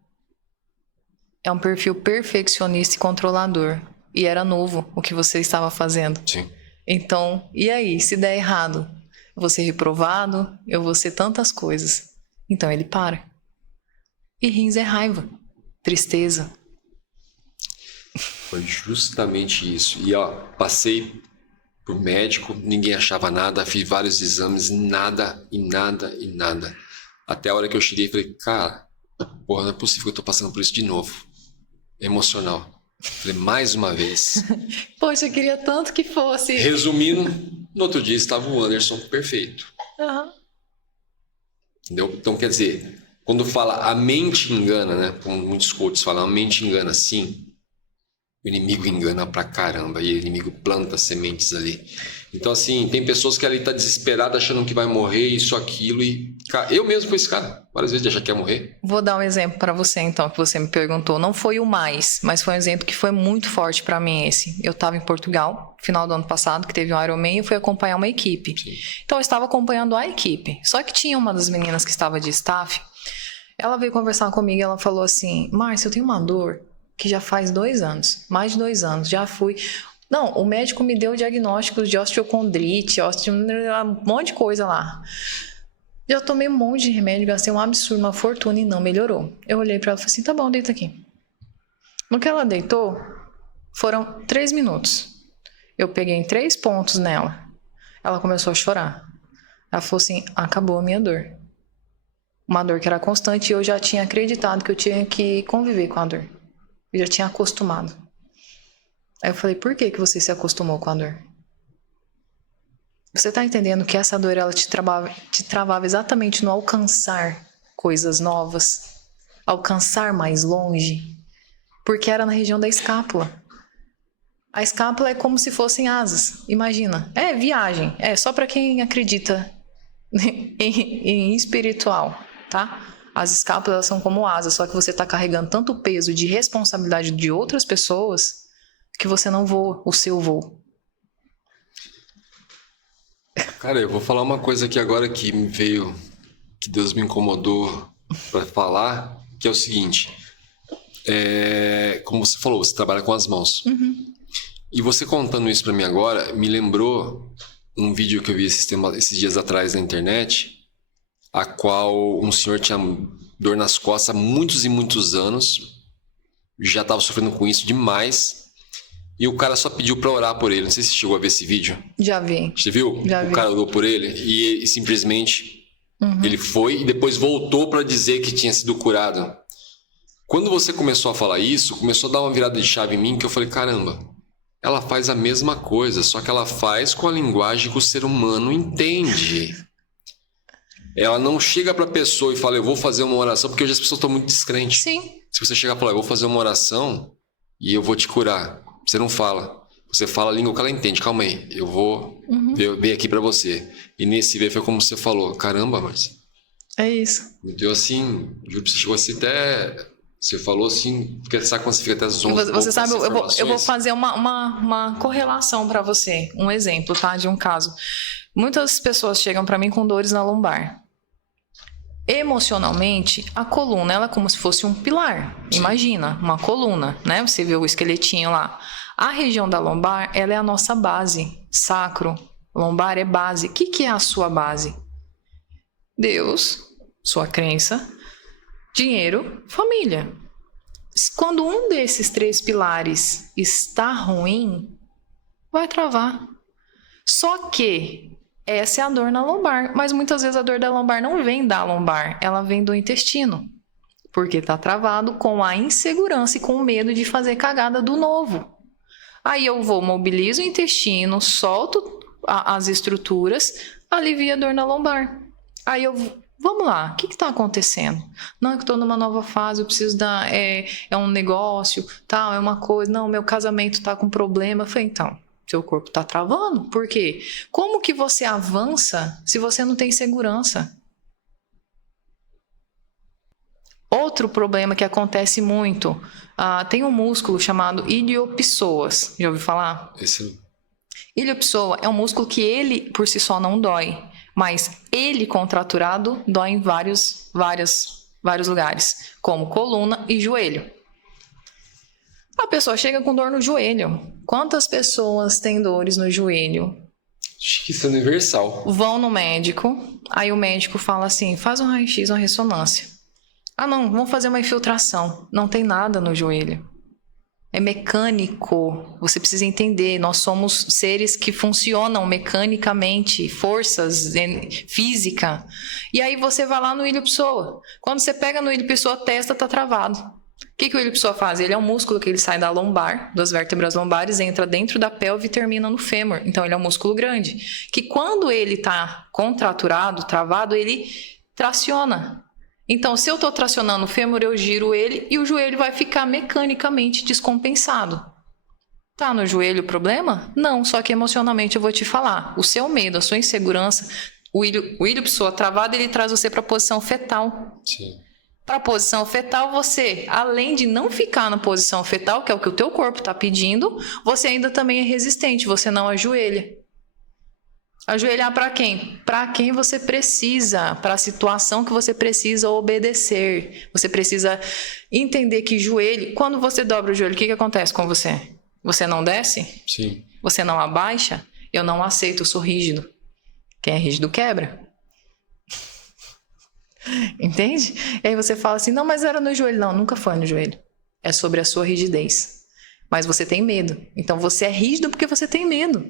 É um perfil perfeccionista e controlador. E era novo o que você estava fazendo. Sim. Então, e aí, se der errado? Eu vou ser reprovado, eu vou ser tantas coisas. Então ele para. E rins é raiva, tristeza. Foi justamente isso. E ó, passei por médico, ninguém achava nada, fiz vários exames, nada, e nada, e nada. Até a hora que eu cheguei e falei, cara, porra, não é possível que eu tô passando por isso de novo. Emocional. Falei, mais uma vez. Poxa, eu queria tanto que fosse. Resumindo, no outro dia estava o Anderson perfeito. Uhum. Entendeu? Então, quer dizer, quando fala a mente engana, né? Como muitos coaches falam, a mente engana, sim. O inimigo engana pra caramba e o inimigo planta sementes ali. Então, assim, tem pessoas que ali tá desesperada achando que vai morrer, isso, aquilo e... Eu mesmo fui esse cara, várias vezes de achar que ia morrer. Vou dar um exemplo para você, então, que você me perguntou. Não foi o mais, mas foi um exemplo que foi muito forte para mim esse. Eu estava em Portugal, final do ano passado, que teve um Ironman, e eu fui acompanhar uma equipe. Sim. Então, eu estava acompanhando a equipe. Só que tinha uma das meninas que estava de staff, ela veio conversar comigo e ela falou assim, Márcia, eu tenho uma dor que já faz 2 anos, mais de 2 anos, já fui... Não, o médico me deu diagnósticos de osteocondrite, um monte de coisa lá. Já tomei um monte de remédio, gastei um absurdo, uma fortuna e não melhorou. Eu olhei pra ela e falei assim, tá bom, deita aqui. No que ela deitou, foram 3 minutos. Eu peguei em 3 pontos nela. Ela começou a chorar. Ela falou assim, acabou a minha dor. Uma dor que era constante e eu já tinha acreditado que eu tinha que conviver com a dor. Eu já tinha acostumado. Aí eu falei, por que você se acostumou com a dor? Você tá entendendo que essa dor ela te travava exatamente no alcançar coisas novas, alcançar mais longe, porque era na região da escápula. A escápula é como se fossem asas, imagina. É viagem, é só para quem acredita em espiritual, tá? As escápulas são como asas, só que você tá carregando tanto peso de responsabilidade de outras pessoas que você não voa o seu voo. Cara, eu vou falar uma coisa aqui agora que me veio, que Deus me incomodou para falar, que é o seguinte. Como você falou, você trabalha com as mãos. Uhum. E você contando isso para mim agora, me lembrou um vídeo que eu vi esses dias atrás na internet, a qual um senhor tinha dor nas costas há muitos e muitos anos, já estava sofrendo com isso demais, e o cara só pediu para orar por ele. Não sei se você chegou a ver esse vídeo. Já vi. Você viu? Já vi. O cara orou por ele e simplesmente ele foi e depois voltou para dizer que tinha sido curado. Quando você começou a falar isso, começou a dar uma virada de chave em mim que eu falei, caramba, ela faz a mesma coisa, só que ela faz com a linguagem que o ser humano entende. Ela não chega para a pessoa e fala, eu vou fazer uma oração, porque hoje as pessoas estão muito descrentes. Sim. Se você chegar e falar, eu vou fazer uma oração e eu vou te curar, você não fala. Você fala a língua que ela entende. Calma aí, eu vou ver aqui para você. E nesse ver foi como você falou. Caramba, Márcia. É isso. Me deu assim, juro que você chegou assim até... Você falou assim, porque sabe quando você fica até zonzo? Você sabe, eu vou fazer uma correlação para você. Um exemplo, tá? De um caso. Muitas pessoas chegam para mim com dores na lombar. Emocionalmente, a coluna ela é como se fosse um pilar. Sim. Imagina, uma coluna, né? Você vê o esqueletinho lá. A região da lombar, ela é a nossa base. Sacro, lombar é base. O que é a sua base? Deus, sua crença, dinheiro, família. Quando um desses 3 pilares está ruim, vai travar. Só que essa é a dor na lombar, mas muitas vezes a dor da lombar não vem da lombar, ela vem do intestino, porque está travado com a insegurança e com o medo de fazer cagada do novo. Aí eu mobilizo o intestino, solto as estruturas, alivia a dor na lombar. Aí eu Vamos lá, o que está acontecendo? Não, é que estou numa nova fase, eu preciso dar, é um negócio, tal, é uma coisa, não, meu casamento está com problema. Eu falei, então, seu corpo está travando, por quê? Como que você avança se você não tem segurança? Outro problema que acontece muito, tem um músculo chamado iliopsoas, já ouviu falar? Esse... Iliopsoa é um músculo que ele, por si só, não dói. Mas ele contraturado dói em vários lugares, como coluna e joelho. A pessoa chega com dor no joelho. Quantas pessoas têm dores no joelho? Acho que isso é universal. Vão no médico, aí o médico fala assim, faz um raio-x, uma ressonância. Ah não, vamos fazer uma infiltração. Não tem nada no joelho. É mecânico, você precisa entender, nós somos seres que funcionam mecanicamente, forças, física. E aí você vai lá no iliopsoa. Quando você pega no iliopsoa, a testa está travado. O que o iliopsoa faz? Ele é um músculo que ele sai da lombar, das vértebras lombares, entra dentro da pelve e termina no fêmur. Então ele é um músculo grande. Que quando ele está contraturado, travado, ele traciona. Então, se eu estou tracionando o fêmur, eu giro ele e o joelho vai ficar mecanicamente descompensado. Tá no joelho o problema? Não, só que emocionalmente eu vou te falar. O seu medo, a sua insegurança, o iliopsoa travado, ele traz você para a posição fetal. Sim. Para a posição fetal, você, além de não ficar na posição fetal, que é o que o teu corpo está pedindo, você ainda também é resistente, você não ajoelha. Ajoelhar para quem? Para quem você precisa, para a situação que você precisa obedecer. Você precisa entender que joelho... Quando você dobra o joelho, o que acontece com você? Você não desce? Sim. Você não abaixa? Eu não aceito, eu sou rígido. Quem é rígido quebra. Entende? E aí você fala assim, não, mas era no joelho. Não, nunca foi no joelho. É sobre a sua rigidez. Mas você tem medo. Então você é rígido porque você tem medo.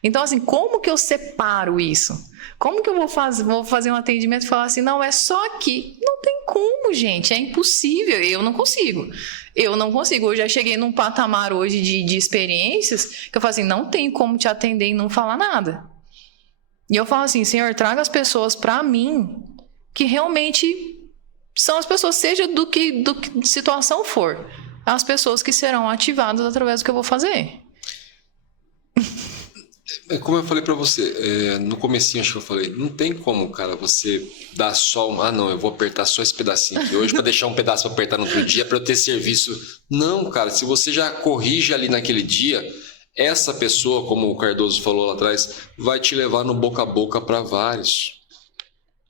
Então, assim, como que eu separo isso? Como que eu vou fazer um atendimento e falar assim, não, é só aqui? Não tem como, gente, é impossível, eu não consigo. Eu já cheguei num patamar hoje de experiências que eu falo assim, não tem como te atender e não falar nada. E eu falo assim, Senhor, traga as pessoas para mim que realmente são as pessoas, seja do que situação for, as pessoas que serão ativadas através do que eu vou fazer. Como eu falei pra você, no comecinho acho que eu falei, não tem como, cara, você dar só não, eu vou apertar só esse pedacinho aqui hoje pra deixar um pedaço pra apertar no outro dia pra eu ter serviço. Não, cara, se você já corrige ali naquele dia, essa pessoa, como o Cardoso falou lá atrás, vai te levar no boca a boca pra vários.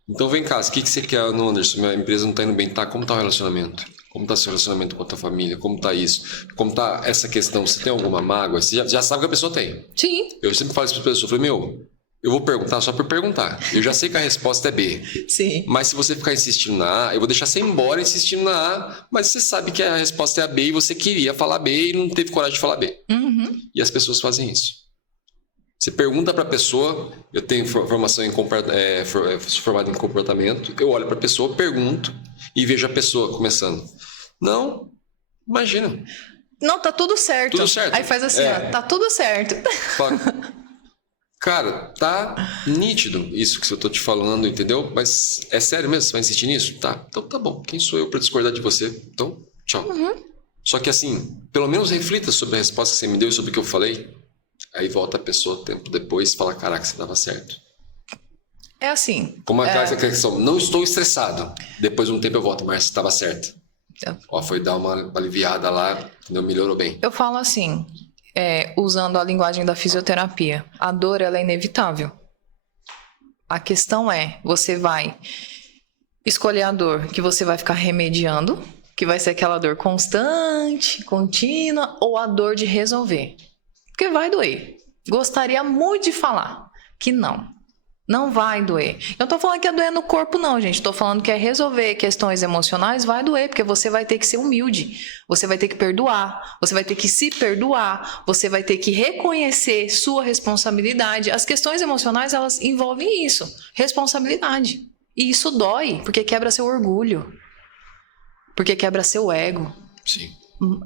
Então vem cá, o que você quer no Anderson? Minha empresa não tá indo bem, tá? Como tá o relacionamento? Como tá seu relacionamento com a tua família? Como tá isso? Como tá essa questão? Você tem alguma mágoa? Você já sabe que a pessoa tem. Sim. Eu sempre falo isso para as pessoas. Eu falei, eu vou perguntar só por perguntar. Eu já sei que a resposta é B. Sim. Mas se você ficar insistindo na A, eu vou deixar você ir embora insistindo na A, mas você sabe que a resposta é a B e você queria falar B e não teve coragem de falar B. Uhum. E as pessoas fazem isso. Você pergunta para a pessoa, eu tenho formação sou formado em comportamento, eu olho para a pessoa, pergunto e vejo a pessoa começando. Não, imagina. Não, tá tudo certo. Tudo certo. Aí faz assim, ó, tá tudo certo. Cara, tá nítido isso que eu tô te falando, entendeu? Mas é sério mesmo? Você vai insistir nisso? Tá, então tá bom. Quem sou eu para discordar de você? Então, tchau. Uhum. Só que assim, pelo menos reflita sobre a resposta que você me deu e sobre o que eu falei. Aí volta a pessoa tempo depois e fala, caraca, você dava certo. É assim. Como aquela questão, não estou estressado. Depois de um tempo eu volto, mas você estava certo. Ó, foi dar uma aliviada lá, entendeu? Melhorou bem. Eu falo assim, usando a linguagem da fisioterapia, a dor ela é inevitável. A questão é, você vai escolher a dor que você vai ficar remediando, que vai ser aquela dor constante, contínua, ou a dor de resolver. Porque vai doer. Gostaria muito de falar que não vai doer. Eu não tô falando que é doer no corpo não, gente. Tô falando que é resolver questões emocionais, vai doer, porque você vai ter que ser humilde. Você vai ter que perdoar. Você vai ter que se perdoar. Você vai ter que reconhecer sua responsabilidade. As questões emocionais, elas envolvem isso. Responsabilidade. E isso dói, porque quebra seu orgulho. Porque quebra seu ego. Sim.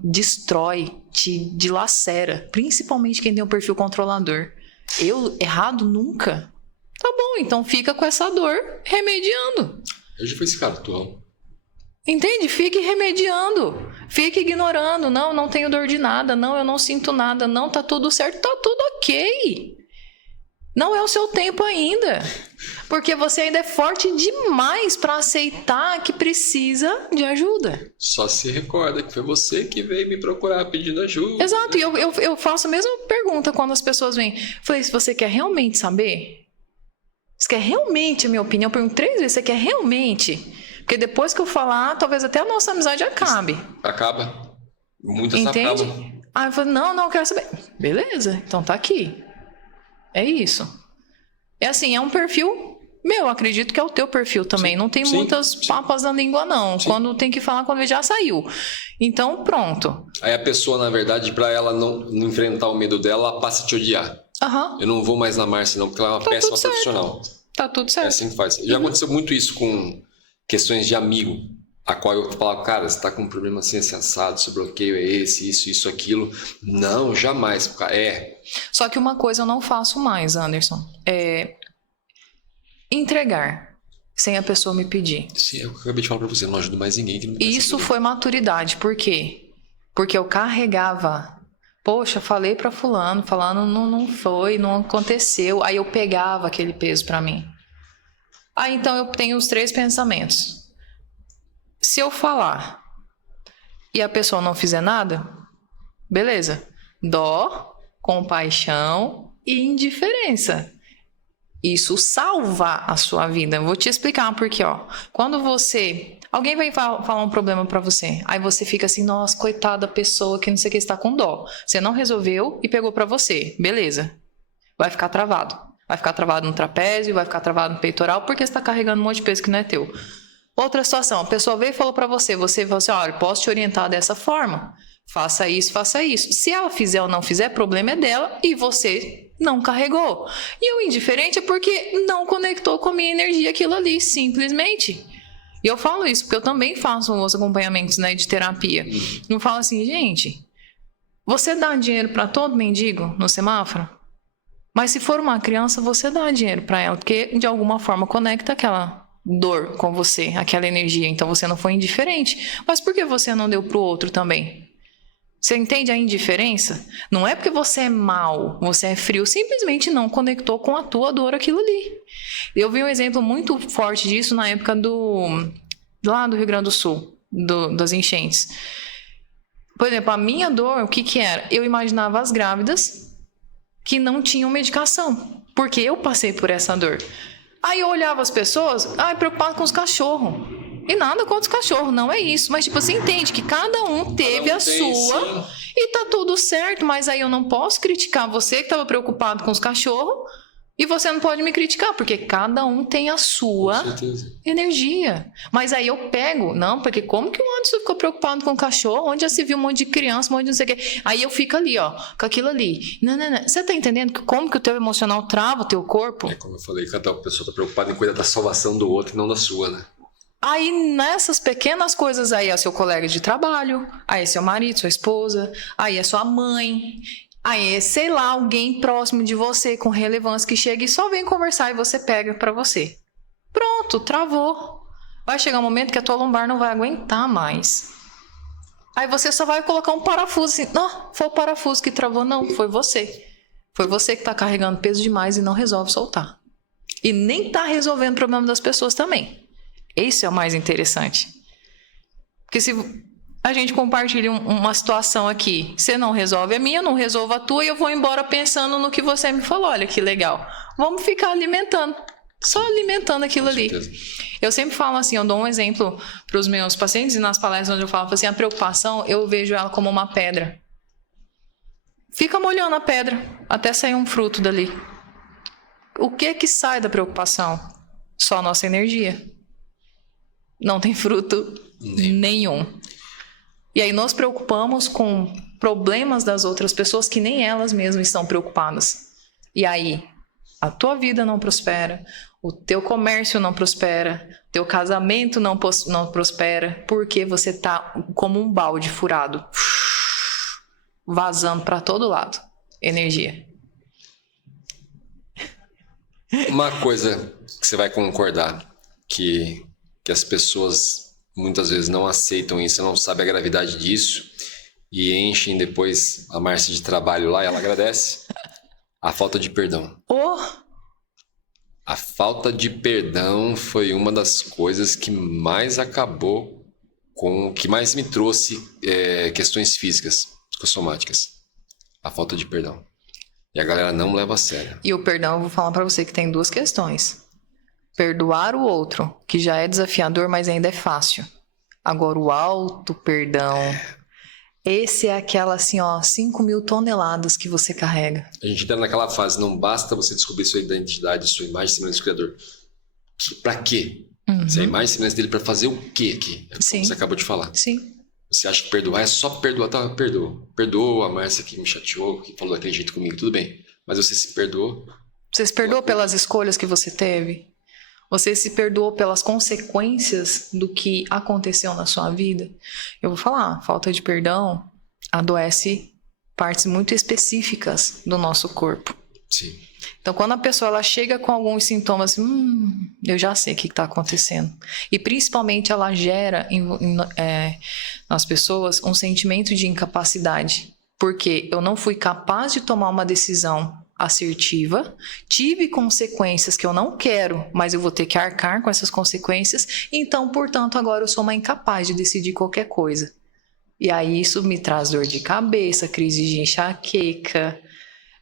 Destrói, te dilacera. Principalmente quem tem um perfil controlador. Eu, errado, nunca. Tá bom, então fica com essa dor remediando. Eu já fui esse cara, atual. Entende? Fique remediando. Fique ignorando. Não, não tenho dor de nada. Não, eu não sinto nada. Não, tá tudo certo. Tá tudo ok. Não é o seu tempo ainda. Porque você ainda é forte demais para aceitar que precisa de ajuda. Só se recorda que foi você que veio me procurar pedindo ajuda. Exato. E eu faço a mesma pergunta quando as pessoas vêm. Falei, se você quer realmente saber? Você quer realmente a minha opinião? Eu pergunto 3 vezes. Você quer realmente? Porque depois que eu falar, talvez até a nossa amizade acabe. Acaba. Muitas Entende? acabam. Aí eu falo, não, eu quero saber. Beleza, então tá aqui. É isso. É assim, é um perfil meu, acredito que é o teu perfil também. Sim, não tem muitas papas na língua, não. Sim. Quando tem que falar, quando já saiu. Então, pronto. Aí a pessoa, na verdade, para ela não enfrentar o medo dela, ela passa a te odiar. Eu não vou mais na Márcia, não, porque ela é uma péssima profissional. Tá tudo certo. É assim que faz. Já aconteceu muito isso com questões de amigo, a qual eu falava, cara, você tá com um problema assim, assado, seu bloqueio é esse, isso, aquilo. Não, jamais. Só que uma coisa eu não faço mais, Anderson, é entregar sem a pessoa me pedir. Sim, eu acabei de falar pra você, não ajudo mais ninguém. Que não isso foi maturidade, por quê? Porque eu carregava, poxa, falei pra fulano não foi, não aconteceu, aí eu pegava aquele peso pra mim. Aí então eu tenho os 3 pensamentos. Se eu falar e a pessoa não fizer nada, beleza. Dó, compaixão e indiferença. Isso salva a sua vida. Eu vou te explicar porque, ó. Quando alguém vai falar um problema pra você, aí você fica assim, nossa, coitada da pessoa que não sei o que, está com dó. Você não resolveu e pegou pra você. Beleza. Vai ficar travado. Vai ficar travado no trapézio, vai ficar travado no peitoral, porque você está carregando um monte de peso que não é teu. Outra situação, a pessoa veio e falou para você falou assim, olha, posso te orientar dessa forma, faça isso, faça isso. Se ela fizer ou não fizer, problema é dela e você não carregou. E o indiferente é porque não conectou com a minha energia aquilo ali, simplesmente. E eu falo isso porque eu também faço os acompanhamentos, né, de terapia. Eu falo assim, gente, você dá dinheiro para todo mendigo no semáforo? Mas se for uma criança, você dá dinheiro para ela, porque de alguma forma conecta aquela dor com você, aquela energia. Então você não foi indiferente. Mas por que você não deu pro outro também? Você entende a indiferença? Não é porque você é mau, você é frio, simplesmente não conectou com a tua dor aquilo ali. Eu vi um exemplo muito forte disso na época lá do Rio Grande do Sul, das enchentes. Por exemplo, a minha dor, o que era? Eu imaginava as grávidas que não tinham medicação, porque eu passei por essa dor. Aí eu olhava as pessoas, preocupado com os cachorros. E nada contra os cachorros, não é isso. Mas tipo, você entende que cada um teve a sua e tá tudo certo, mas aí eu não posso criticar você que estava preocupado com os cachorros e você não pode me criticar, porque cada um tem a sua energia. Mas aí eu pego, não, porque como que o Anderson ficou preocupado com o cachorro, onde já se viu um monte de criança, um monte de não sei o quê. Aí eu fico ali, ó, com aquilo ali. Não. Você tá entendendo como que o teu emocional trava o teu corpo? É como eu falei, cada pessoa tá preocupada em cuidar da salvação do outro e não da sua, né? Aí nessas pequenas coisas aí é seu colega de trabalho, aí é seu marido, sua esposa, aí é sua mãe, aí é, sei lá, alguém próximo de você com relevância que chega e só vem conversar e você pega pra você. Pronto, travou. Vai chegar um momento que a tua lombar não vai aguentar mais. Aí você só vai colocar um parafuso assim, não, foi o parafuso que travou, não, foi você. Foi você que tá carregando peso demais e não resolve soltar. E nem tá resolvendo o problema das pessoas também. Esse é o mais interessante. Porque se a gente compartilha uma situação aqui, você não resolve a minha, eu não resolvo a tua, e eu vou embora pensando no que você me falou. Olha que legal. Vamos ficar alimentando. Só alimentando aquilo ali. Eu sempre falo assim, eu dou um exemplo para os meus pacientes, e nas palestras onde eu falo assim, a preocupação, eu vejo ela como uma pedra. Fica molhando a pedra até sair um fruto dali. O que sai da preocupação? Só a nossa energia. Não tem fruto nenhum. E aí nós preocupamos com problemas das outras pessoas que nem elas mesmas estão preocupadas. E aí, a tua vida não prospera, o teu comércio não prospera, teu casamento não prospera, porque você está como um balde furado, vazando para todo lado. Energia. Uma coisa que você vai concordar, que as pessoas muitas vezes não aceitam isso, não sabem a gravidade disso, e enchem depois a Márcia de trabalho lá e ela agradece, a falta de perdão. A falta de perdão foi uma das coisas que mais acabou com... que mais me trouxe questões físicas, psicossomáticas. A falta de perdão. E a galera não leva a sério. E o perdão, eu vou falar pra você que tem duas questões. Perdoar o outro, que já é desafiador, mas ainda é fácil. Agora, o auto-perdão... Esse é aquela, assim, 5.000 toneladas que você carrega. A gente tá naquela fase, não basta você descobrir sua identidade, sua imagem, semelhança do Criador. Pra quê? Se a imagem e semelhança dele, pra fazer o quê aqui? É como você acabou de falar. Sim. Você acha que perdoar é só perdoar? Tá, perdoa. Perdoa a Márcia que me chateou, que falou daquele jeito comigo, tudo bem. Mas você se perdoou? Você se perdoou pelas escolhas que você teve? Você se perdoou pelas consequências do que aconteceu na sua vida? Eu vou falar, falta de perdão adoece partes muito específicas do nosso corpo. Sim. Então, quando a pessoa ela chega com alguns sintomas, eu já sei o que está acontecendo. E, principalmente, ela gera nas pessoas um sentimento de incapacidade. Porque eu não fui capaz de tomar uma decisão assertiva, tive consequências que eu não quero, mas eu vou ter que arcar com essas consequências, então, portanto, agora eu sou uma incapaz de decidir qualquer coisa. E aí isso me traz dor de cabeça, crise de enxaqueca,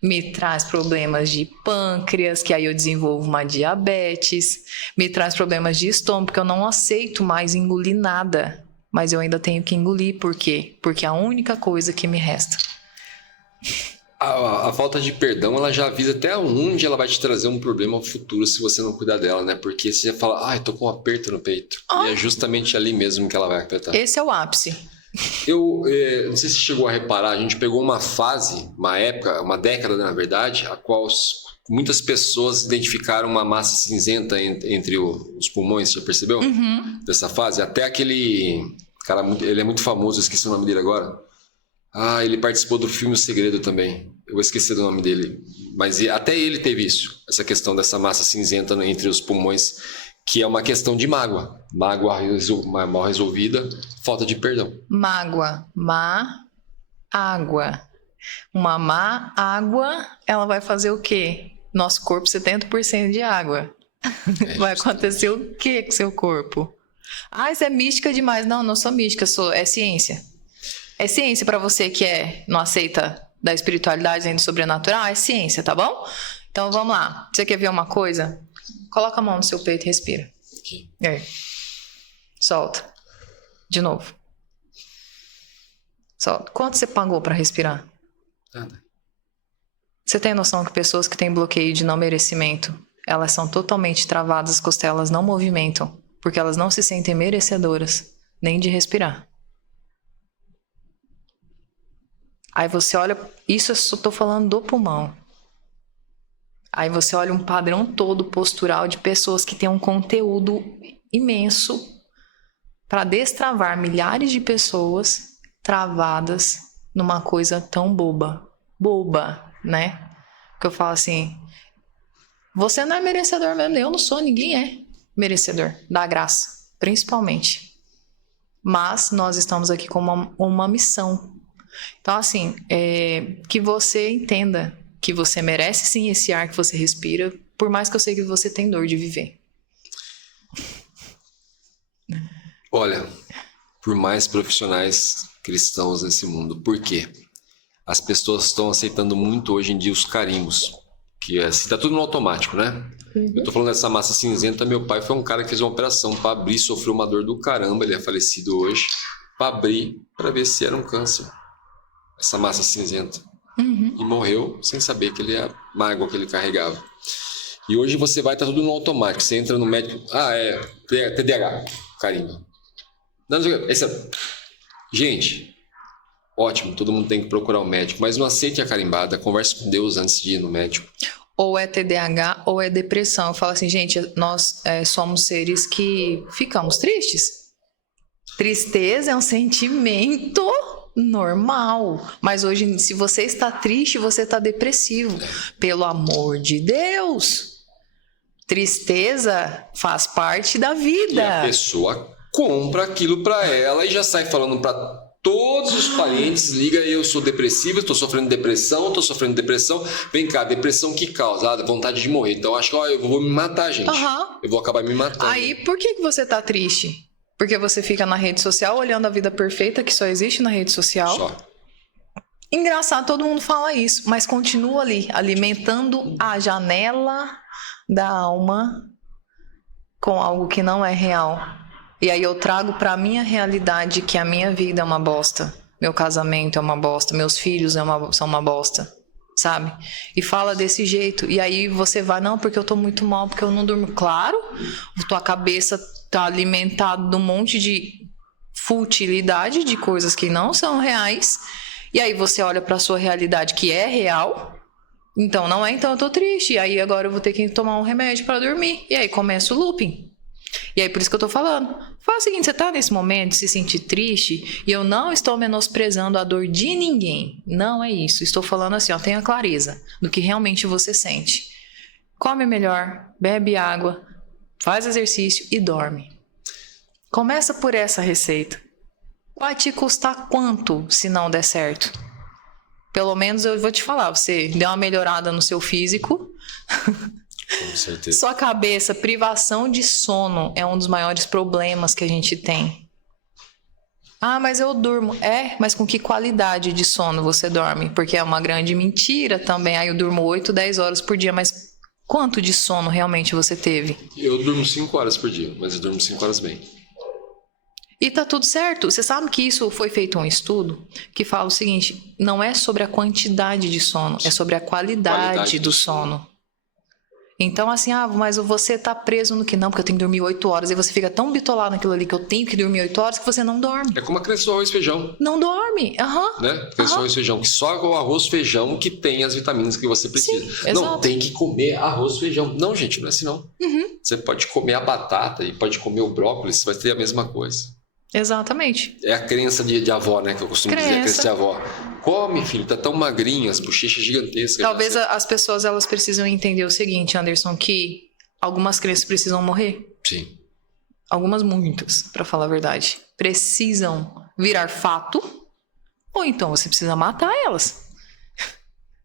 me traz problemas de pâncreas, que aí eu desenvolvo uma diabetes, me traz problemas de estômago, porque eu não aceito mais engolir nada, mas eu ainda tenho que engolir. Por quê? Porque é a única coisa que me resta. A falta de perdão, ela já avisa até onde ela vai te trazer um problema no futuro se você não cuidar dela, né? Porque você já fala, tô com um aperto no peito. E é justamente ali mesmo que ela vai apertar. Esse é o ápice. Eu não sei se você chegou a reparar, a gente pegou uma fase, uma época, uma década, na verdade, a qual muitas pessoas identificaram uma massa cinzenta entre os pulmões, você já percebeu? Dessa fase? Até aquele cara, ele é muito famoso, eu esqueci o nome dele agora. Ele participou do filme O Segredo também. Eu vou esquecer do nome dele. Mas até ele teve isso. Essa questão dessa massa cinzenta entre os pulmões, que é uma questão de mágoa. Mágoa mal resolvida, falta de perdão. Mágoa. Água. Uma má água, ela vai fazer o quê? Nosso corpo 70% de água. Vai acontecer o quê com o seu corpo? Isso é mística demais. Não sou mística, é ciência. É ciência para você que não aceita da espiritualidade nem do sobrenatural, é ciência, tá bom? Então vamos lá. Você quer ver uma coisa? Coloca a mão no seu peito e respira. Aqui. E aí? Solta. De novo. Solta. Quanto você pagou para respirar? Nada. Você tem noção que pessoas que têm bloqueio de não merecimento, elas são totalmente travadas, as costelas não movimentam, porque elas não se sentem merecedoras nem de respirar. Aí você olha, isso eu só estou falando do pulmão. Aí você olha um padrão todo postural de pessoas que têm um conteúdo imenso para destravar milhares de pessoas travadas numa coisa tão boba. Boba, né? Que eu falo assim, você não é merecedor mesmo, eu não sou, ninguém é merecedor da graça, principalmente. Mas nós estamos aqui com uma missão. Então, assim, que você entenda que você merece sim esse ar que você respira, por mais que eu sei que você tem dor de viver. Olha, por mais profissionais cristãos nesse mundo, por quê? As pessoas estão aceitando muito hoje em dia os carimbos, que tá tudo no automático, né? Eu tô falando dessa massa cinzenta, meu pai foi um cara que fez uma operação para abrir, sofreu uma dor do caramba, ele é falecido hoje, para abrir, para ver se era um câncer. Essa massa cinzenta. E morreu sem saber que ele é a mágoa que ele carregava. E hoje você vai, tá tudo no automático. Você entra no médico, TDAH, carimba. Não, gente, ótimo, todo mundo tem que procurar um médico, mas não aceite a carimbada, converse com Deus antes de ir no médico. Ou é TDAH ou é depressão. Eu falo assim, gente, nós somos seres que ficamos tristes. Tristeza é um sentimento normal, mas hoje, se você está triste, você está depressivo. Pelo amor de Deus, Tristeza faz parte da vida. E a pessoa compra aquilo pra ela e já sai falando pra todos os parentes, liga, eu sou depressiva, estou sofrendo depressão, vem cá, depressão que causa? Vontade de morrer, então acho que eu vou me matar, gente. Eu vou acabar me matando. Aí, por que você tá triste? Porque você fica na rede social olhando a vida perfeita que só existe na rede social. Só. Engraçado, todo mundo fala isso, mas continua ali, alimentando a janela da alma com algo que não é real. E aí eu trago pra minha realidade que a minha vida é uma bosta, meu casamento é uma bosta, meus filhos são uma bosta, sabe? E fala desse jeito. E aí você vai, não, porque eu tô muito mal, porque eu não durmo. Claro, tua cabeça tá alimentada de um monte de futilidade, de coisas que não são reais. E aí você olha pra sua realidade que é real. Então não é, então eu tô triste. E aí agora eu vou ter que tomar um remédio pra dormir. E aí começa o looping. E aí por isso que eu tô falando. Fala o seguinte, você tá nesse momento de se sentir triste, e eu não estou menosprezando a dor de ninguém. Não é isso. Estou falando assim, tenha clareza do que realmente você sente. Come melhor, bebe água, faz exercício e dorme. Começa por essa receita. Vai te custar quanto se não der certo? Pelo menos eu vou te falar, você deu uma melhorada no seu físico. Com certeza. Sua cabeça, privação de sono é um dos maiores problemas que a gente tem. Ah, mas eu durmo. Mas com que qualidade de sono você dorme? Porque é uma grande mentira também. Eu durmo 8, 10 horas por dia, mas quanto de sono realmente você teve? Eu durmo 5 horas por dia, mas eu durmo 5 horas bem. E tá tudo certo. Você sabe que isso foi feito um estudo que fala o seguinte, não é sobre a quantidade de sono, é sobre a qualidade do sono. Então, assim, mas você tá preso no que não, porque eu tenho que dormir 8 horas. E você fica tão bitolado naquilo ali que eu tenho que dormir 8 horas que você não dorme. É como a criança do arroz e feijão. Não dorme, Né? A criança do arroz e feijão, que só o arroz e feijão que tem as vitaminas que você precisa. Sim, não, exato. tem que comer arroz e feijão. Não, gente, não é assim não. Você pode comer a batata e pode comer o brócolis, você vai ter a mesma coisa. Exatamente. É a crença de avó, né? Que eu costumo dizer, a crença de avó. Come, filho, tá tão magrinho, as bochechas gigantescas. Talvez as pessoas elas precisam entender o seguinte, Anderson, que algumas crianças precisam morrer. Sim. Algumas muitas, pra falar a verdade. Precisam virar fato, ou então você precisa matar elas.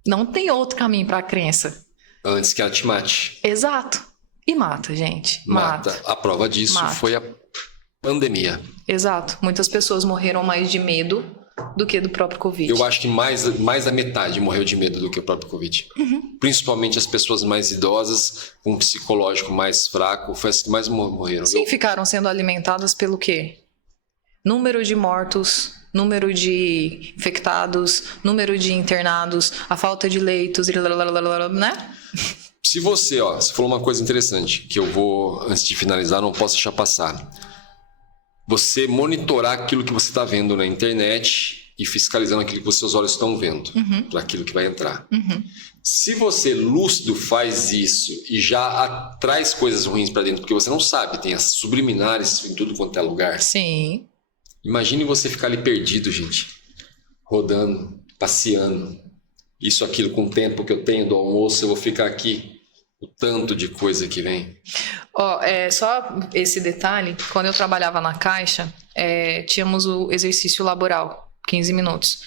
Não tem outro caminho pra crença. Antes que ela te mate. Exato. E mata, gente. Mata. A prova disso foi a pandemia. Exato. Muitas pessoas morreram mais de medo do que do próprio Covid. Eu acho que mais da metade morreu de medo do que o próprio Covid. Principalmente as pessoas mais idosas, com um psicológico mais fraco, foi as que mais morreram. Sim, ficaram sendo alimentadas pelo quê? Número de mortos, número de infectados, número de internados, a falta de leitos, né? Se você falou uma coisa interessante, que eu vou, antes de finalizar, não posso deixar passar. Você monitorar aquilo que você está vendo na internet e fiscalizando aquilo que os seus olhos estão vendo, para aquilo que vai entrar. Se você, lúcido, faz isso e já traz coisas ruins para dentro, porque você não sabe, tem as subliminares em tudo quanto é lugar. Sim. Imagine você ficar ali perdido, gente, rodando, passeando. Isso, aquilo, com o tempo que eu tenho do almoço, eu vou ficar aqui. O tanto de coisa que vem. Só esse detalhe, quando eu trabalhava na Caixa, tínhamos o exercício laboral, 15 minutos.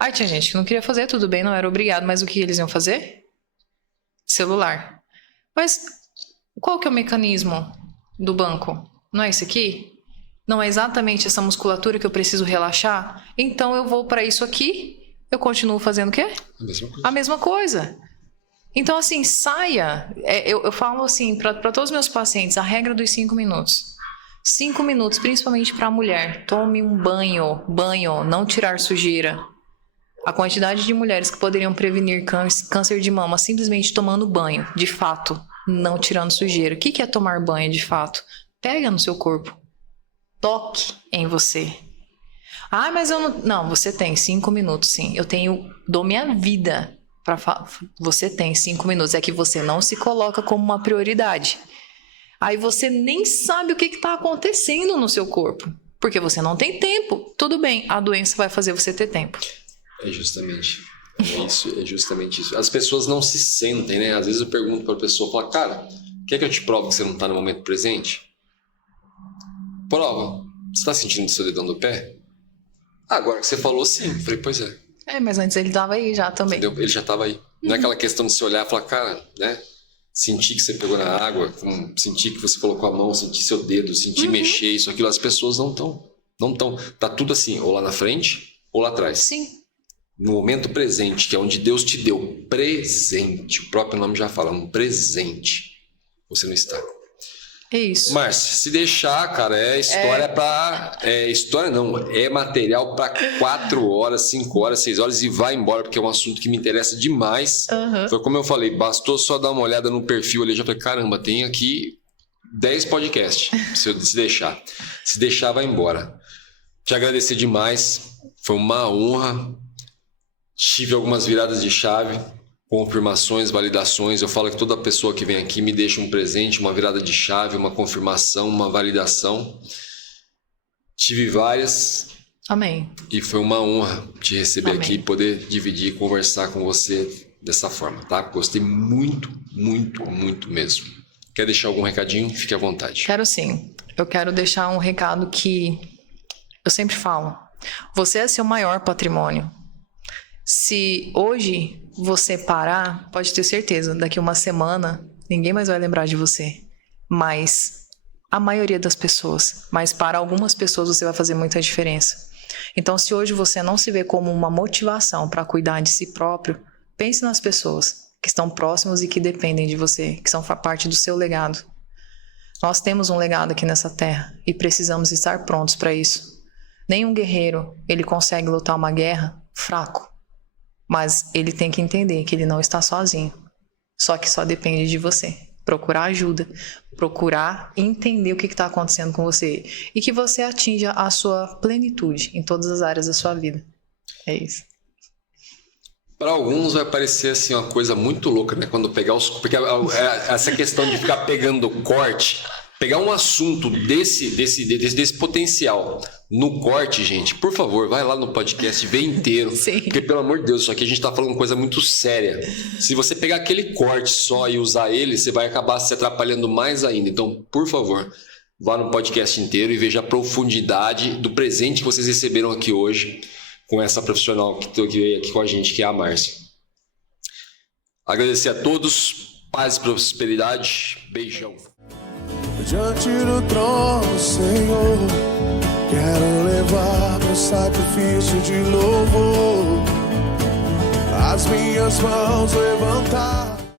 Aí tinha gente que não queria fazer, tudo bem, não era obrigado, mas o que eles iam fazer? Celular. Mas qual que é o mecanismo do banco? Não é esse aqui? Não é exatamente essa musculatura que eu preciso relaxar? Então eu vou para isso aqui, eu continuo fazendo o quê? A mesma coisa. Então, assim, saia. Eu falo assim, para todos os meus pacientes, a regra dos 5 minutos. 5 minutos, principalmente para a mulher. Tome um banho, não tirar sujeira. A quantidade de mulheres que poderiam prevenir câncer de mama simplesmente tomando banho, de fato, não tirando sujeira. O que é tomar banho, de fato? Pega no seu corpo. Toque em você. Mas eu não... Não, você tem 5 minutos, sim. Dou minha vida. Você tem 5 minutos, é que você não se coloca como uma prioridade. Aí você nem sabe o que está acontecendo no seu corpo, porque você não tem tempo. Tudo bem, a doença vai fazer você ter tempo. É justamente isso. As pessoas não se sentem, né? Às vezes eu pergunto para a pessoa, falo, cara, Quer que eu te prove que você não está no momento presente? Prova. Você está sentindo o seu dedão do pé? Agora que você falou, sim. Eu falei, pois é. Mas antes ele estava aí já também. Entendeu? Ele já estava aí. Não é aquela questão de se olhar e falar, cara, né? Sentir que você pegou na água, sentir que você colocou a mão, sentir seu dedo, sentir mexer, isso, aquilo. As pessoas não estão. Não estão. Tá tudo assim, ou lá na frente, ou lá atrás. Sim. No momento presente, que é onde Deus te deu presente. O próprio nome já fala, um presente. Você não está. É isso. Márcia, se deixar, cara, história não, é material para 4 horas, 5 horas, 6 horas e vai embora, porque é um assunto que me interessa demais. Foi como eu falei, bastou só dar uma olhada no perfil ali, já falei, caramba, tem aqui 10 podcasts, se deixar. Se deixar, vai embora. Te agradecer demais, foi uma honra. Tive algumas viradas de chave, confirmações, validações. Eu falo que toda pessoa que vem aqui me deixa um presente, uma virada de chave, uma confirmação, uma validação. Tive várias. Amém. E foi uma honra te receber aqui e poder dividir e conversar com você dessa forma, tá? Gostei muito, muito, muito mesmo. Quer deixar algum recadinho? Fique à vontade. Quero sim. Eu quero deixar um recado que eu sempre falo. Você é seu maior patrimônio. Se hoje você parar, pode ter certeza, daqui uma semana ninguém mais vai lembrar de você. Mas a maioria das pessoas, mas para algumas pessoas você vai fazer muita diferença. Então, se hoje você não se vê como uma motivação para cuidar de si próprio, pense nas pessoas que estão próximas e que dependem de você, que são parte do seu legado. Nós temos um legado aqui nessa terra e precisamos estar prontos para isso. Nenhum guerreiro, ele consegue lutar uma guerra fraco. Mas ele tem que entender que ele não está sozinho. Só que só depende de você. Procurar ajuda. Procurar entender o que está acontecendo com você. E que você atinja a sua plenitude em todas as áreas da sua vida. É isso. Para alguns vai parecer assim uma coisa muito louca, né? Quando pegar os... Porque essa questão de ficar pegando corte... Pegar um assunto desse potencial no corte, gente, por favor, vai lá no podcast e vê inteiro. Sim. Porque, pelo amor de Deus, isso aqui a gente tá falando coisa muito séria. Se você pegar aquele corte só e usar ele, você vai acabar se atrapalhando mais ainda. Então, por favor, vá no podcast inteiro e veja a profundidade do presente que vocês receberam aqui hoje com essa profissional que veio aqui com a gente, que é a Márcia. Agradecer a todos, paz e prosperidade, beijão. Diante do trono, Senhor, quero levar meu sacrifício de louvor, as minhas mãos levantar.